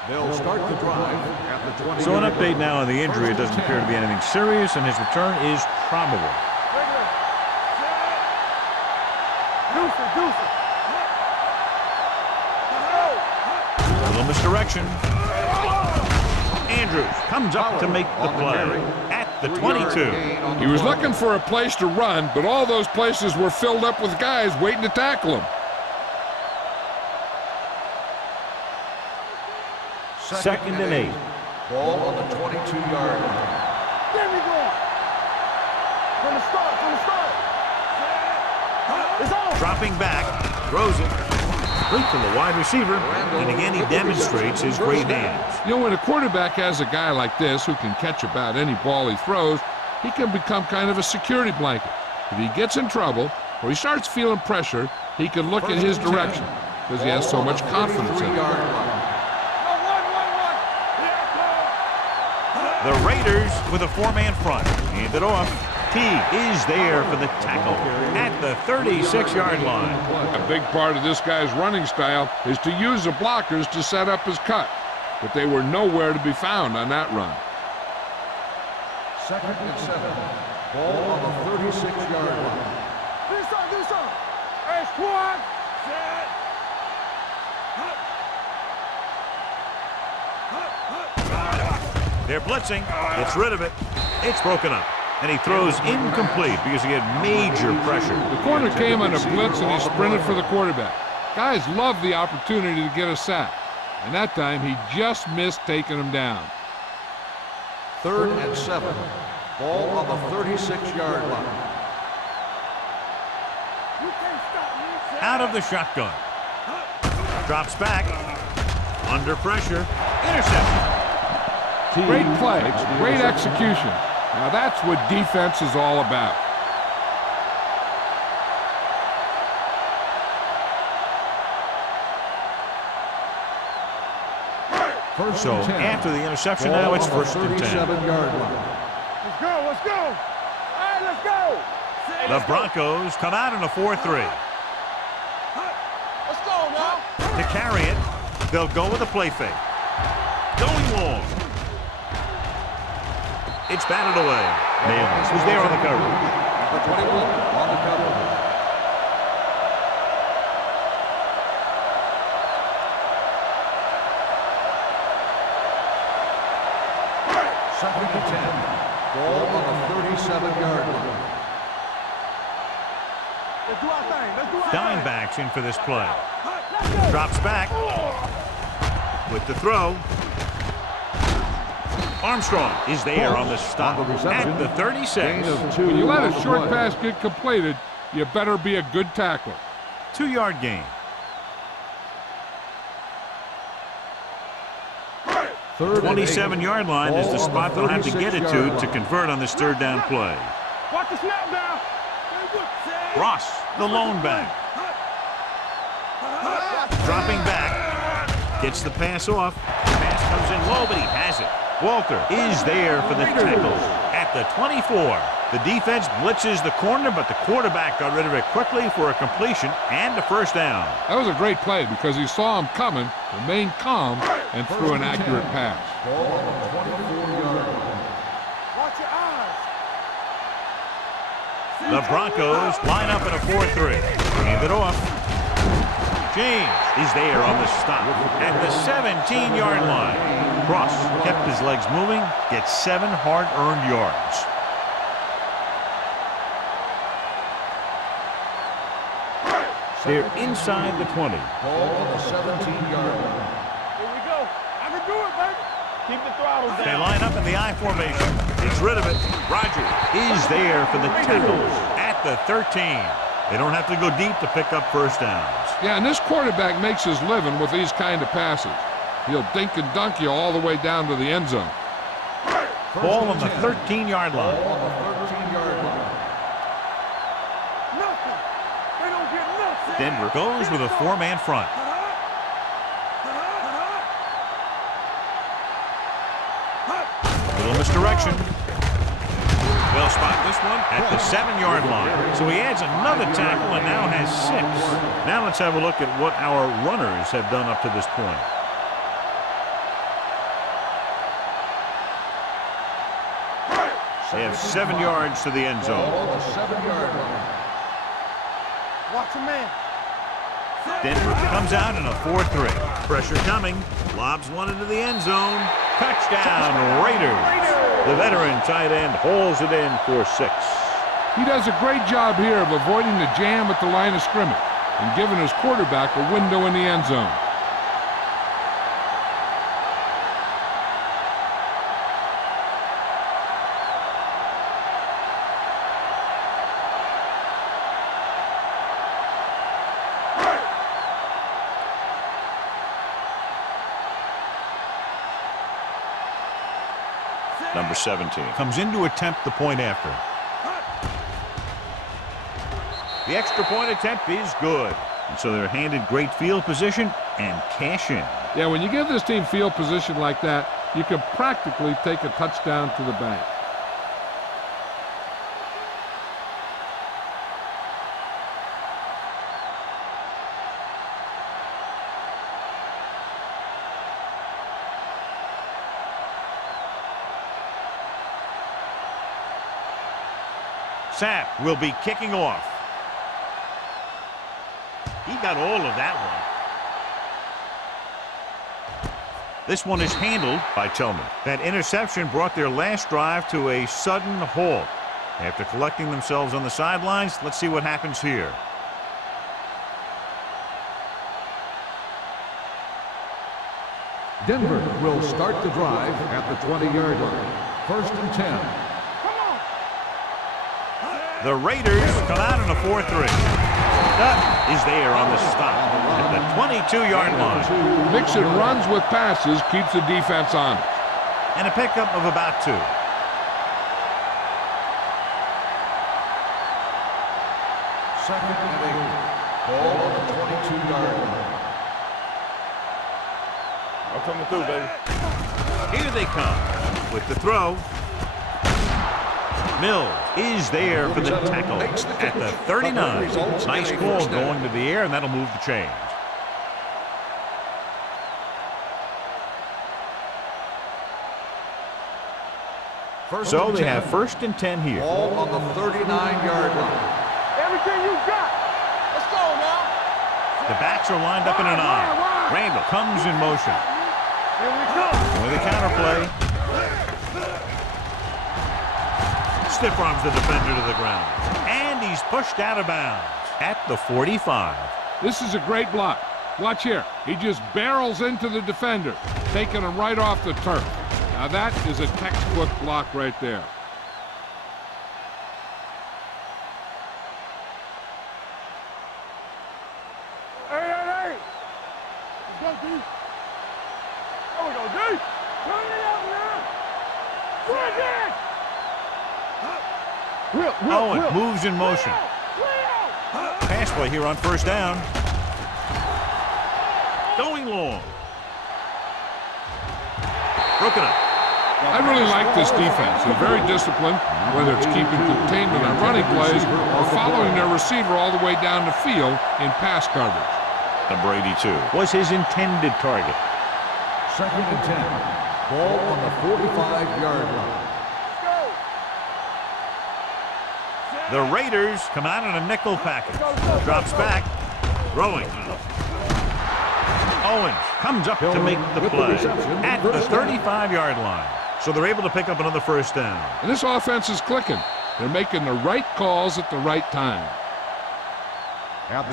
They'll start the drive at the 20. So an update now on the injury. It doesn't appear to be anything serious, and his return is probable. A little misdirection. Andrews comes up to make the play at the 22. He was looking for a place to run, but all those places were filled up with guys waiting to tackle him. Second and 8. Ball on the 22-yard line. There we go. From the start. It's on. Dropping back, throws it. Complete to the wide receiver, and again he demonstrates his great hands. You know, when a quarterback has a guy like this who can catch about any ball he throws, he can become kind of a security blanket. If he gets in trouble or he starts feeling pressure, he can look in his direction because he has so much confidence in him. The Raiders with a 4-man front. Hand it off. Teague is there for the tackle at the 36-yard line. A big part of this guy's running style is to use the blockers to set up his cut, but they were nowhere to be found on that run. Second and 7. Ball on the 36-yard line. Do some. Hey, squad. They're blitzing. Gets rid of it. It's broken up. And he throws incomplete because he had major pressure. The corner came on a blitz and he sprinted for the quarterback. Guys love the opportunity to get a sack. And that time he just missed taking him down. Third and 7. Ball on the 36-yard line. Out of the shotgun. Drops back. Under pressure. Interception. Great play, great execution. Now that's what defense is all about. First So and 10. after the interception, now it's first and 10. 37-yard line. Let's go. All right, let's go. The Broncos come out in a 4-3. Let's go now. To carry it, they'll go with a play fake. Going long. It's batted away. Mayles was there on the coverage. The 21 on the coverage. Second and 10. Ball on the 37-yard line. Let's do our thing. Dimebacks in for this play. Drops back. With the throw. Armstrong is there on the stop at the 36. When you let a short pass get completed, you better be a good tackler. 2-yard gain. 27-yard line is the spot they'll have to get it to convert on this 3rd down play. Watch the snap down. Ross, the lone back. Dropping back. Gets the pass off. Pass comes in low, but he has it. Walter is there for the tackle at the 24. The defense blitzes the corner, but the quarterback got rid of it quickly for a completion and a 1st down. That was a great play because he saw him coming, remained calm, and threw an accurate pass. Watch your eyes. The Broncos line up in a 4-3. Hand it off. James is there on the stop at the 17-yard line. Cross kept his legs moving, gets 7 hard-earned yards. They're inside the 20. Ball on the 17-yard line. Here we go. I can do it, baby. Keep the throttle down. They line up in the I formation. Gets rid of it. Rogers is there for the tackle at the 13. They don't have to go deep to pick up 1st downs. Yeah, and this quarterback makes his living with these kind of passes. He'll dink and dunk you all the way down to the end zone. Ball on the 13-yard line. Ball on the 13-yard line. Nothing. They don't get nothing. Denver goes with a 4-man front. Little misdirection. They'll spot this one at the 7-yard line. So he adds another tackle and now has 6. Now let's have a look at what our runners have done up to this point. They have 7 yards to the end zone. Ball on the 7-yard line. Watch a man. Denver comes out in a 4-3. Pressure coming. Lobs one into the end zone. Touchdown, Raiders. The veteran tight end holds it in for 6. He does a great job here of avoiding the jam at the line of scrimmage and giving his quarterback a window in the end zone. Number 17 comes in to attempt the point after. The extra point attempt is good. And so they're handed great field position and cash in. Yeah, when you give this team field position like that, you can practically take a touchdown to the bank. Sapp will be kicking off. He got all of that one. This one is handled by Tillman. That interception brought their last drive to a sudden halt. After collecting themselves on the sidelines, let's see what happens here. Denver will start the drive at the 20-yard line. 1st and 10. The Raiders come out in a 4-3. Dutt is there on the stop at the 22-yard line. Mixing runs with passes keeps the defense on. And a pickup of about 2. Second and 8. Ball on the 22-yard line. I'm coming through, baby. Here they come with the throw. Mills is there for the tackle at the 39. Nice call going to the air, and that'll move the chains. So they have 1st and 10 here. Ball on the 39-yard line. Everything you got. Let's go now. The backs are lined up in an I. Randall comes in motion. Here we go. With a counterplay. Stiff arms the defender to the ground. And he's pushed out of bounds at the 45. This is a great block. Watch here. He just barrels into the defender, taking him right off the turf. Now that is a textbook block right there. Owen moves in motion. Pass play here on first down. Going long. Broken up. I really like this defense. They're very disciplined, whether it's keeping containment on running plays or following their receiver all the way down the field in pass coverage. Number 82 was his intended target. 2nd and 10. Ball on the 45-yard line. The Raiders come out in a nickel package. Drops back. Throwing. Owens comes up to make the play at the 35-yard line. So they're able to pick up another first down. And this offense is clicking. They're making the right calls at the right time.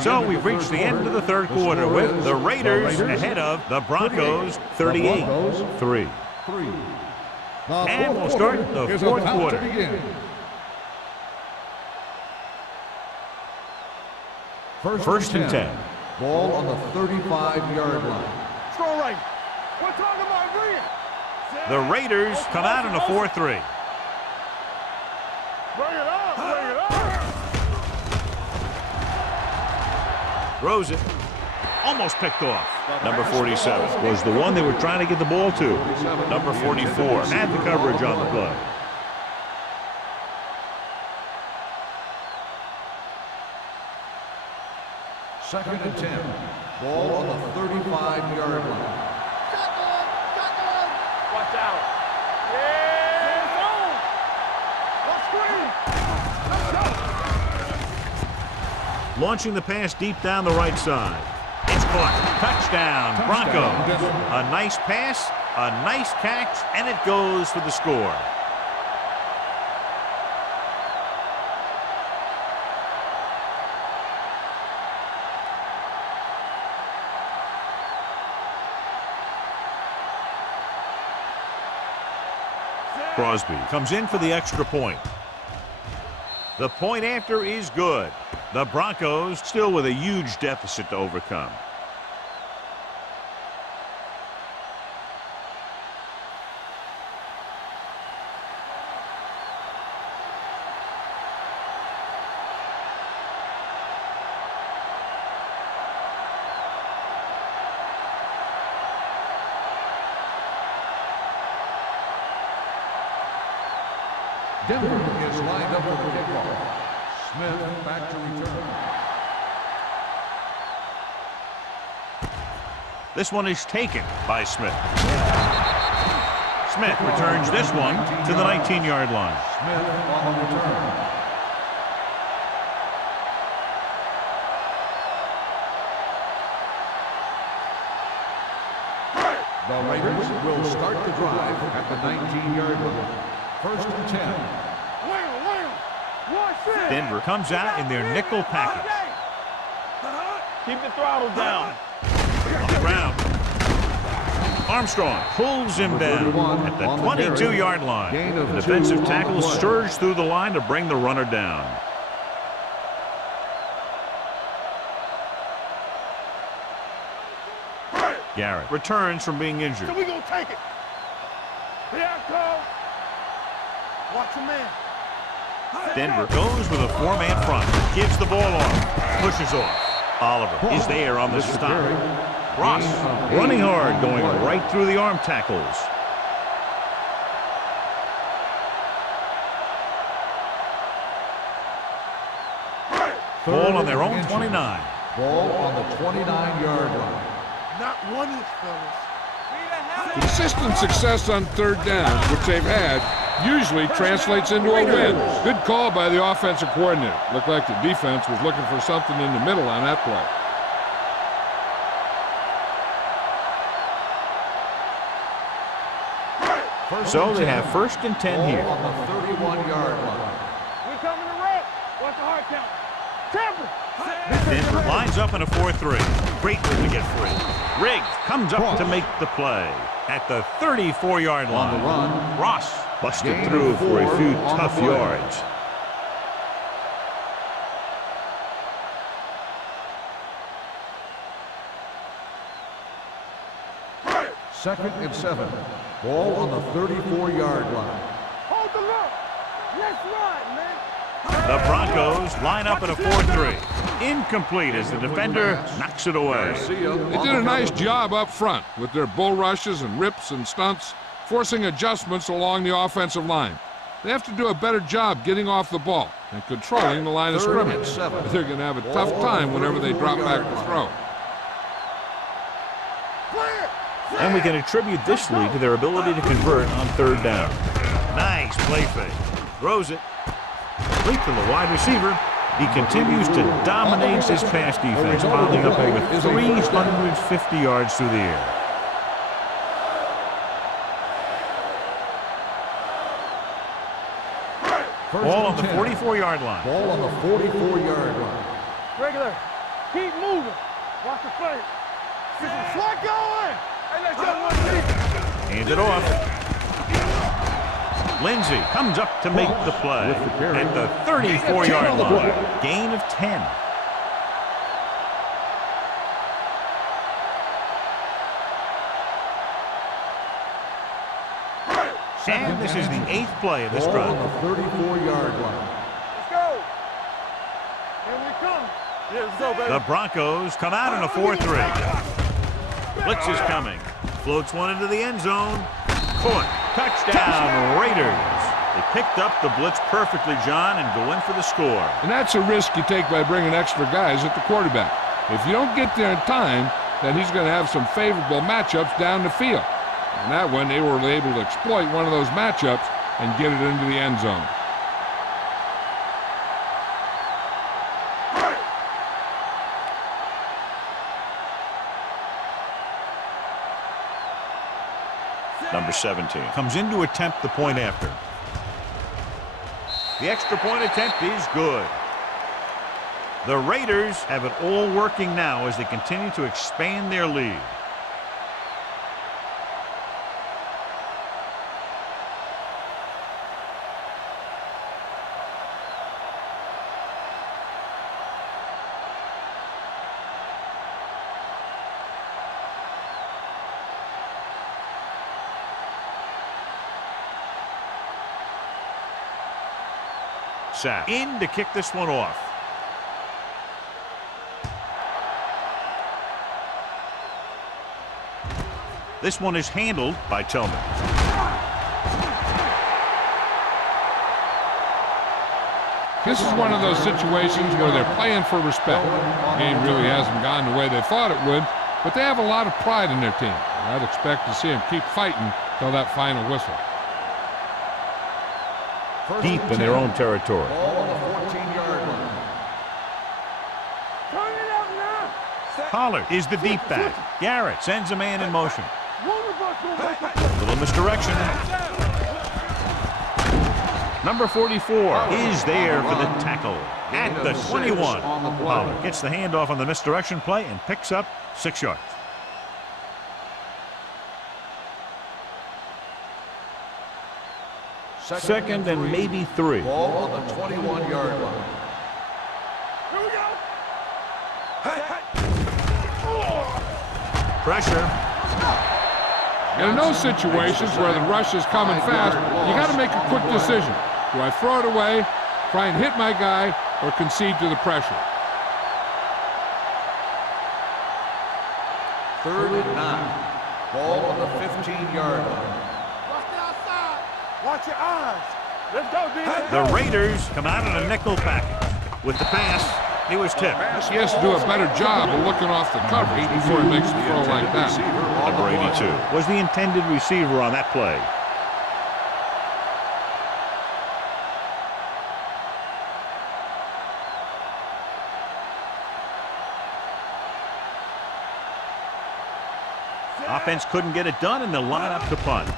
So we've reached the end of the third quarter with the Raiders ahead of the Broncos 38-3. And we'll start the fourth quarter. First and 10. Ball on the 35-yard line. Throw right. We're talking about Rhea. The Raiders come out in a 4-3. Bring it up. Bring it up. Throws it. Almost picked off. Number 47 was the one they were trying to get the ball to. Number 44 had the coverage on the play. Second and 10. Ball on the 35-yard line. Watch out. Yeah. Let's screen. Launching the pass deep down the right side. It's caught. Touchdown, Broncos. A nice pass, a nice catch, and it goes for the score. Crosby comes in for the extra point. The point after is good. The Broncos still with a huge deficit to overcome. Denver is lined up for the kickoff. Smith back to return. This one is taken by Smith. Smith returns this one to the 19-yard line. Smith on the return. The Raiders will start the drive at the 19-yard line. First and 10. Denver comes out in their nickel package. Keep the throttle down. On the ground. Armstrong pulls him down at the 22-yard line. The defensive tackle surged through the line to bring the runner down. Garrett returns from being injured. So we gonna take it. Here I come. Watch your man. Denver goes with a four-man front. Gives the ball off. Pushes off. Oliver is there on the stop. Ross running hard, going right through the arm tackles. Ball on their own 29. Ball on the 29-yard line. Not one inch, fellas. Consistent success on third down, which they've had, usually translates into a win. Good call by the offensive coordinator. Looked like the defense was looking for something in the middle on that play. So they have first and 10 here. On the 31-yard line. We're coming to wreck. What's the hard count? Temple. Denver lines up in a 4-3. Great move to get free. Riggs comes up to make the play at the 34-yard line. On the run. Ross busted through for a few tough yards. Second and 7. Ball on the 34-yard line. Take a look. Let's run, man. The Broncos line up in a 4-3. Incomplete as the defender knocks it away. They did a nice job up front with their bull rushes and rips and stunts, forcing adjustments along the offensive line. They have to do a better job getting off the ball and controlling the line of scrimmage. They're going to have a tough time whenever they drop back to throw. And we can attribute this lead to their ability to convert on 3rd down. Nice play fake. Throws it. Complete to the wide receiver. He continues to dominate his pass defense, piling up over 350 yards through the air. Ball on the 44-yard line. Ball on the 44-yard line. Regular. Keep moving. Watch the play. Slot going. Hey, let's go one deep. Hands it off. Lindsey comes up to make the play at the 34-yard line. Gain of 10. And this is the 8th play of this Ball drive. on the 34-yard line. Let's go. Here we come. Yeah, let's go, baby. The Broncos come out in a 4-3. Blitz is coming. Floats one into the end zone. Caught. Touchdown, Raiders. They picked up the blitz perfectly, John, and go in for the score. And that's a risk you take by bringing extra guys at the quarterback. If you don't get there in time, then he's going to have some favorable matchups down the field. And that one, they were able to exploit one of those matchups and get it into the end zone. Number 17 comes in to attempt the point after. The extra point attempt is good. The Raiders have it all working now as they continue to expand their lead. Sapp in to kick this one off. This one is handled by Tillman. This is one of those situations where they're playing for respect. The game really hasn't gone the way they thought it would, but they have a lot of pride in their team. I'd expect to see them keep fighting till that final whistle. Deep in their own territory. Ball on the 14-yard line. Turn it up now. Pollard is the deep back. Garrett sends a man in motion. One of us will make a Little misdirection. Number 44 is there for the tackle at the 21. Pollard gets the handoff on the misdirection play and picks up 6 yards. Second and maybe 3. Ball on the 21-yard line. Here we go. Pressure. And in those situations where the rush is coming fast, you got to make a quick decision. Do I throw it away, try and hit my guy, or concede to the pressure? 3rd and 9. Ball on the 15-yard line. Watch the outside. Watch your eyes. Let's go, D. The Raiders come out in a nickel package. With the pass, he was tipped. He has to do a better job of looking off the coverage before he makes a throw like that. Number 82 was the intended receiver on that play. Offense couldn't get it done, and they'll line up to punt.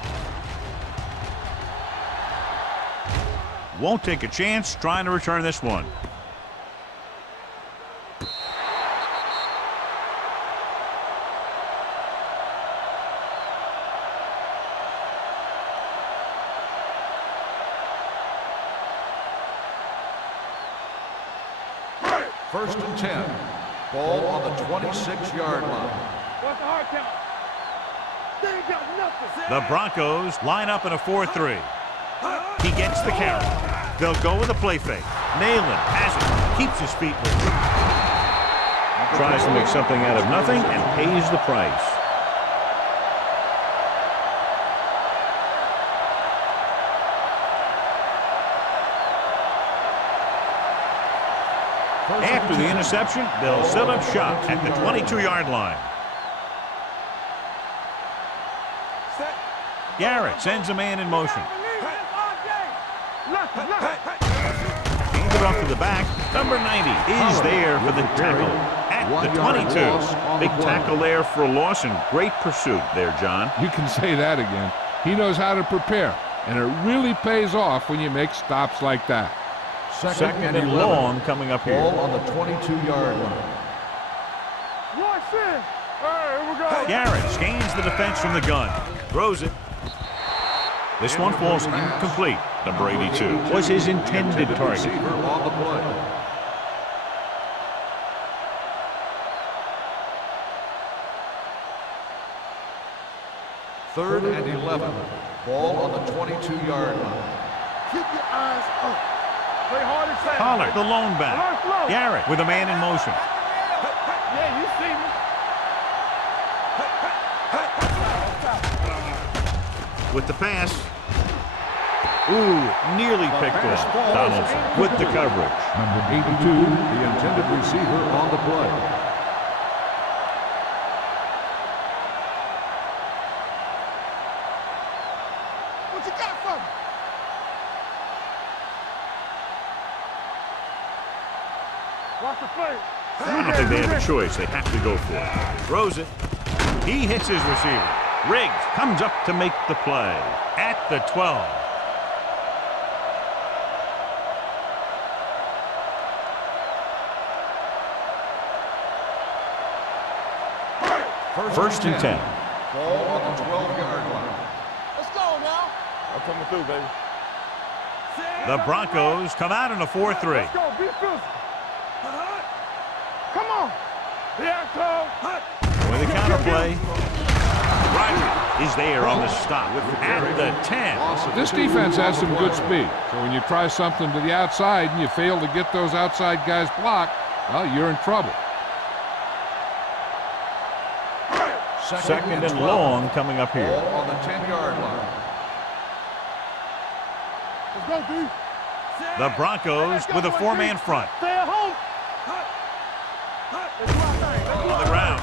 Won't take a chance trying to return this one. First and 10. Ball on the 26-yard line. What's the hard count? They ain't got nothing. The Broncos line up in a 4-3. He gets the carry. They'll go with a play fake. Nayland has it. Keeps his feet moving. Tries to make something out of nothing and pays the price. After the interception, they'll set up shop at the 22-yard line. Garrett sends a man in motion. Hands it off to the back. Number 90 is there for the tackle at the 22. Big tackle there for a loss and great pursuit there, John. You can say that again. He knows how to prepare, and it really pays off when you make stops like that. Second and long coming up here. Ball on the 22-yard line. Watch it. Here we go. Garrett scans the defense from the gun. Throws it. This one falls incomplete. Number 82 was his intended target. On the play. Third and 11. Ball on the 22-yard line. Keep your eyes up. Play hard and fast. Pollard, the lone back. Garrett with a man in motion. Yeah, you see me. With the pass. Ooh, nearly picked off. Donaldson with the coverage. Number 82, the intended receiver on the play. What you got for me? Watch the play. I don't think they have a choice. They have to go for it. Throws it. He hits his receiver. Riggs comes up to make the play at the 12. First and 10. Ball on the 12-yard line. Let's go now. I'm coming through, baby. The Broncos come out in a 4-3. Let's go. Be physical. Come on. With a counterplay. Ryder is there on the stop at the 10. This defense has some good speed, so when you try something to the outside and you fail to get those outside guys blocked, well, you're in trouble. Second and long coming up here. Ball on the 10-yard line. Let's go, D. The Broncos with a four-man front. Stay at home. On the ground.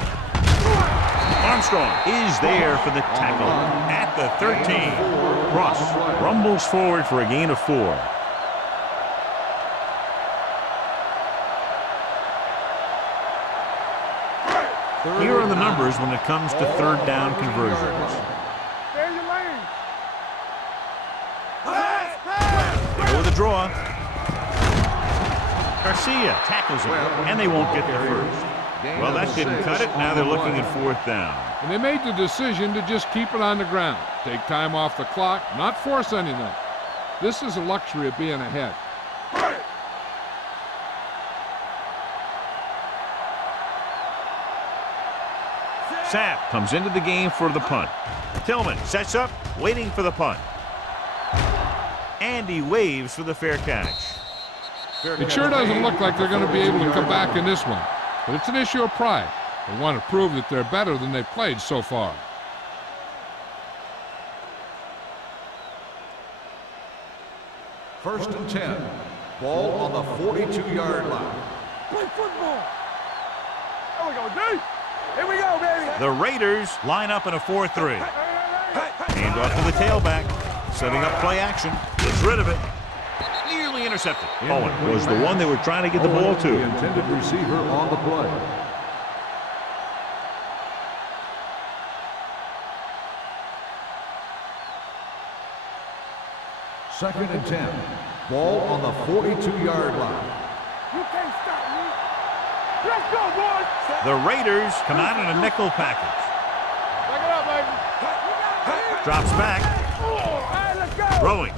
Armstrong is there for the tackle at the 13. Ross rumbles forward for a gain of 4. Here are the numbers when it comes to third down conversions. Stay in your lane. They go with a draw. Garcia tackles him, and they won't get there first. Well, that didn't cut it. Now they're looking at 4th down. And they made the decision to just keep it on the ground. Take time off the clock, not force anything. This is a luxury of being ahead. Sapp comes into the game for the punt. Tillman sets up, waiting for the punt. And he waves for the fair catch. It sure doesn't look like they're going to be able to come back in this one, but it's an issue of pride. They want to prove that they're better than they've played so far. First and 10. Ball on the 42-yard line. Play football. There we go, D. Here we go, baby. The Raiders line up in a 4-3. Hand off to the tailback. Setting up play action. Gets rid of it. Nearly intercepted. Owen was the one they were trying to get the ball to. The intended receiver on the play. Second and 10. Ball on the 42-yard line. You can't stop me. Let's go, boys. The Raiders come out in a nickel package. Back it up, baby. Drops back. Hey, let's go. Throwing.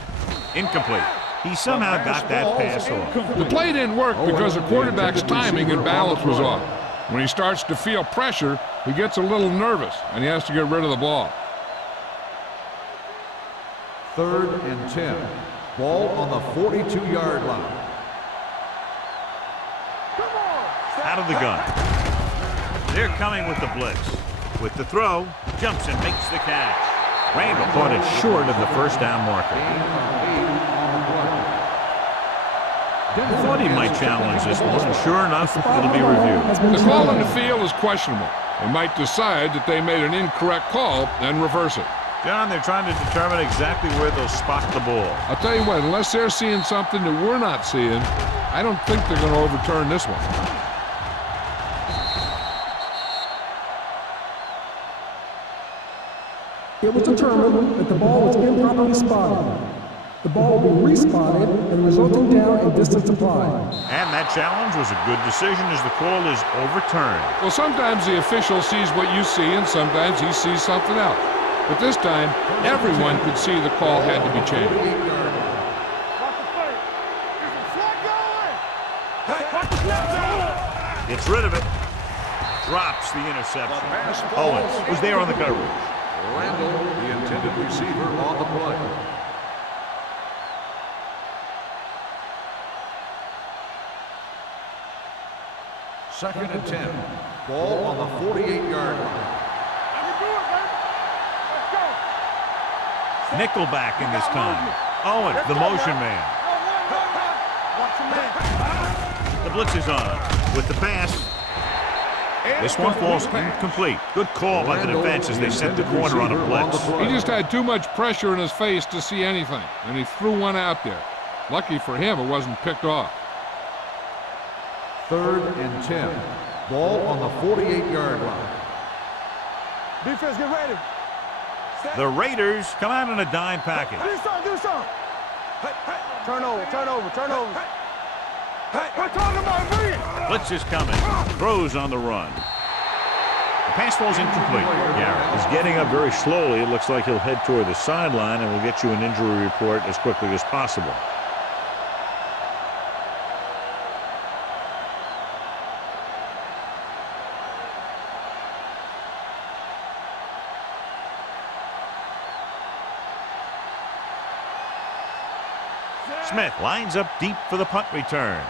Incomplete. He somehow got that pass off. The play didn't work because the quarterback's timing and balance was off. When he starts to feel pressure, he gets a little nervous, and he has to get rid of the ball. Third and 10. Ball on the 42-yard line. Out of the gun. They're coming with the blitz. With the throw, jumps and makes the catch. Randall caught it short of the first down marker. He thought he might challenge this one, and sure enough, it'll be reviewed. The call on the field is questionable. They might decide that they made an incorrect call and reverse it. John, they're trying to determine exactly where they'll spot the ball. I'll tell you what, unless they're seeing something that we're not seeing, I don't think they're going to overturn this one. It was determined that the ball was improperly spotted. The ball will be respotted and resulting down and distance applied. And that challenge was a good decision as the call is overturned. Well, sometimes the official sees what you see and sometimes he sees something else. But this time, everyone could see the call had to be changed. Gets rid of it. Drops the interception. Owens was there on the coverage. Randall, the intended receiver, on the play. Second and 10. Ball on the 48-yard line. Nickelback in this time. Owens, the motion man. The blitz is on with the pass. This one falls incomplete. Good call by the defense as they sent the corner on a blitz. He just had too much pressure in his face to see anything, and he threw one out there. Lucky for him, it wasn't picked off. Third and 10. Ball on the 48-yard line. Defense, get ready. The Raiders come out in a dime package. Do something. Turn over. We're talking about me. Blitz is coming. Throws on the run. The pass falls incomplete. Garrett is getting up very slowly. It looks like he'll head toward the sideline, and we'll get you an injury report as quickly as possible. Smith lines up deep for the punt return.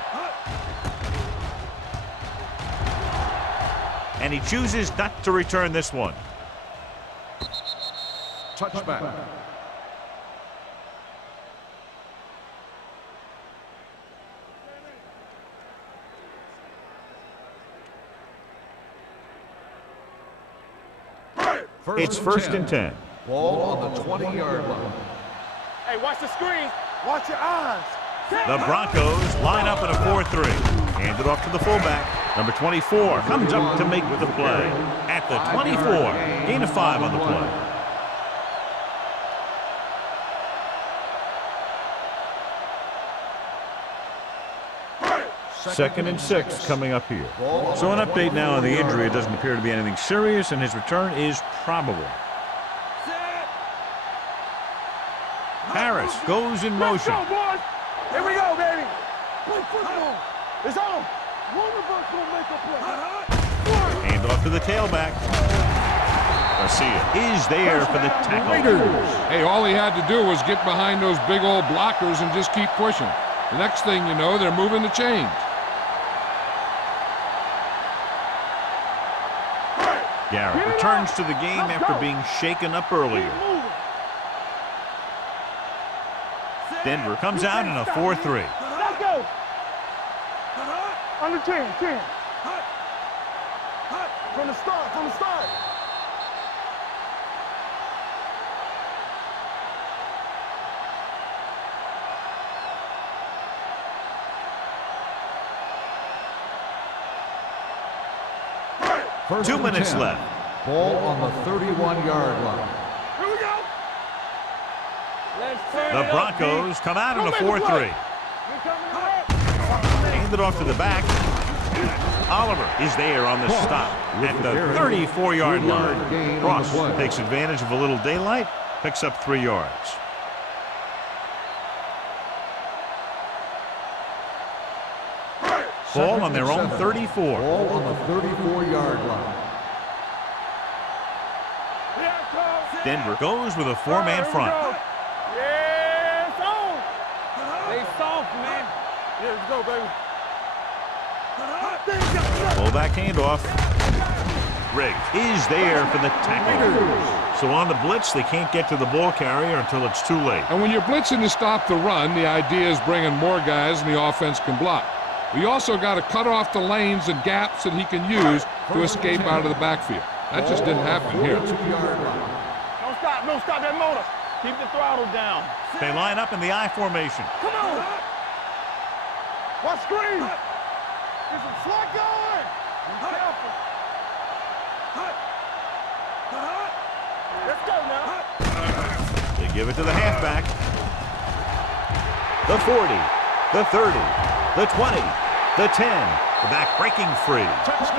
And he chooses not to return this one. Touchback. It's first and 10. Ball on the 20-yard line. Hey, watch the screen. Watch your eyes. The Broncos line up in a 4-3. Hand it off to the fullback. Number 24 comes up to make the play. At the 24, gain of 5 on the play. Second and 6 coming up here. So an update now on the injury. It doesn't appear to be anything serious, and his return is probable. Harris goes in motion. Let's go, boys. Here we go, baby. Play football. It's on. One of us will make a play. Hand off to the tailback. Garcia is there for the tackle. Hey, all he had to do was get behind those big old blockers and just keep pushing. The next thing you know, they're moving the chains. Garrett returns to the game after being shaken up earlier. Denver comes out in a 4-3. Let's go. Under 10. From the start. First 2 and minutes 10. left. Ball on the 31-yard line. Here we go. Let's turn The Broncos come out in a 4-3. Hand it off to the back. Oliver is there on the stop at the 34-yard line. Ross takes advantage of a little daylight, picks up 3 yards. Ball on their own 34. Ball on the 34-yard line. Denver goes with a 4-man front. Yeah, let's go, baby. Fullback handoff. Riggs is there for the tackle. So on the blitz, they can't get to the ball carrier until it's too late. And when you're blitzing to stop the run, the idea is bringing more guys and the offense can block. We also got to cut off the lanes and gaps that he can use to escape out of the backfield. That just didn't happen here. Don't stop that motor. Keep the throttle down. They line up in the I formation. Come on. Watch screen. Get some slack going. Be careful. Let's go now. They give it to the halfback. The 40, the 30, the 20, the 10. The back breaking free.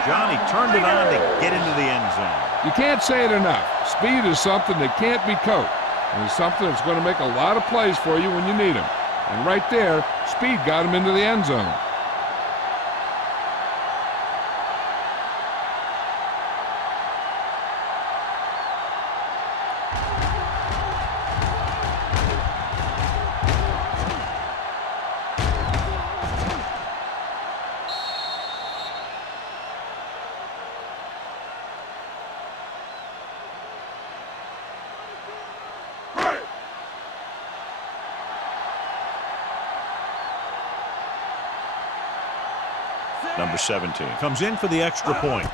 Johnny turned it on to get into the end zone. You can't say it enough. Speed is something that can't be coached. And it's something that's going to make a lot of plays for you when you need them. And right there, speed got him into the end zone. Number 17 comes in for the extra point.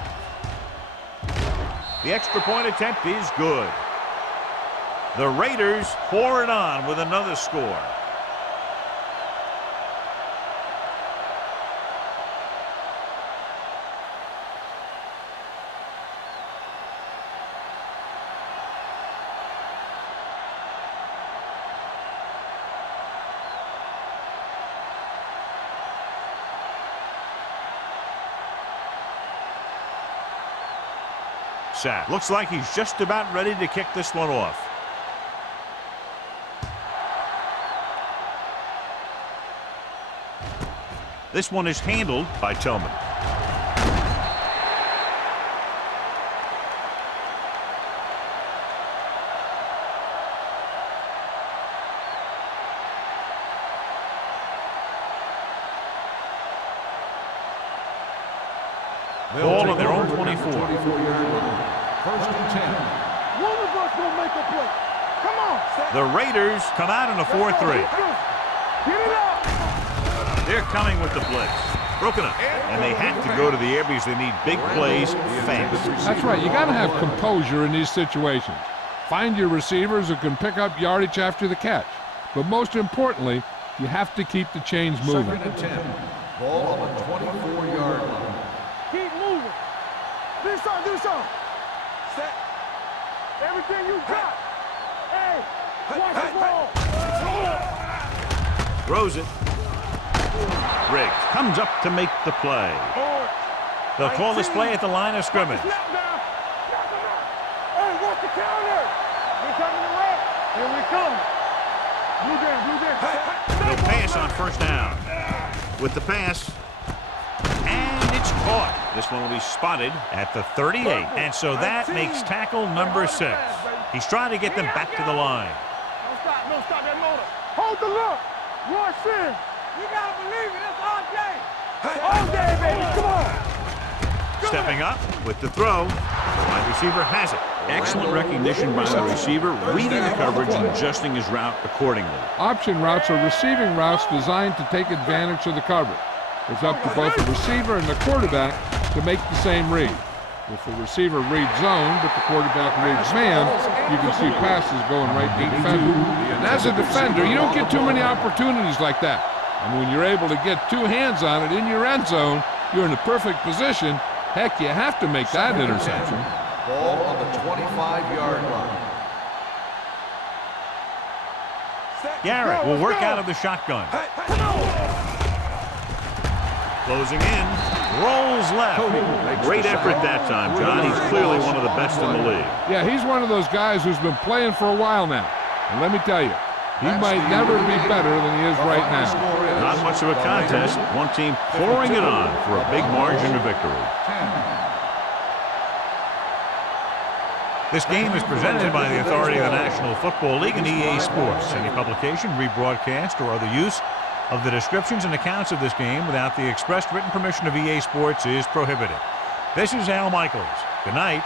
The extra point attempt is good. The Raiders pour it on with another score. Sack. Looks like he's just about ready to kick this one off. This one is handled by Tillman. Ball on their own 24. First and 10. One of us will make a play. Come on. The Raiders come out in a 4-3. Get it up. They're coming with the blitz. Broken up. And they have to go to the air because they need big plays fast. That's right. You got to have composure in these situations. Find your receivers who can pick up yardage after the catch. But most importantly, you have to keep the chains moving. Second and 10. Ball on the 24-yard line. Keep moving. Do something. Set. Everything you got. Hey, watch the ball. Throws it. Riggs comes up to make the play. They'll call this play at the line of scrimmage. Hey, watch the counter. We're coming to right. Here we come. Blue game. He'll pass on first down. With the pass. And it's caught. This one will be spotted at the 38. And so that makes tackle number 6. He's trying to get them back to the line. Don't stop that motor. Hold the look. Rush in. You gotta believe it. It's all day. All day, baby. Come on. Stepping up with the throw. The wide receiver has it. Excellent recognition by the receiver, reading the coverage and adjusting his route accordingly. Option routes are receiving routes designed to take advantage of the coverage. It's up to both the receiver and the quarterback to make the same read. If the receiver reads zone, but the quarterback reads man, you can see passes going right to the defender. And as a defender, you don't get too many opportunities like that. And when you're able to get two hands on it in your end zone, you're in the perfect position. Heck, you have to make that interception. Ball on the 25-yard line. Garrett will work out of the shotgun. Closing in, rolls left. Great effort that time, John. He's clearly one of the best in the league. Yeah, he's one of those guys who's been playing for a while now. And let me tell you, he might never be better than he is right now. Not much of a contest. One team pouring it on for a big margin of victory. This game is presented by the authority of the National Football League and EA Sports. Any publication, rebroadcast, or other use of the descriptions and accounts of this game without the expressed written permission of EA Sports is prohibited. This is Al Michaels. Good night.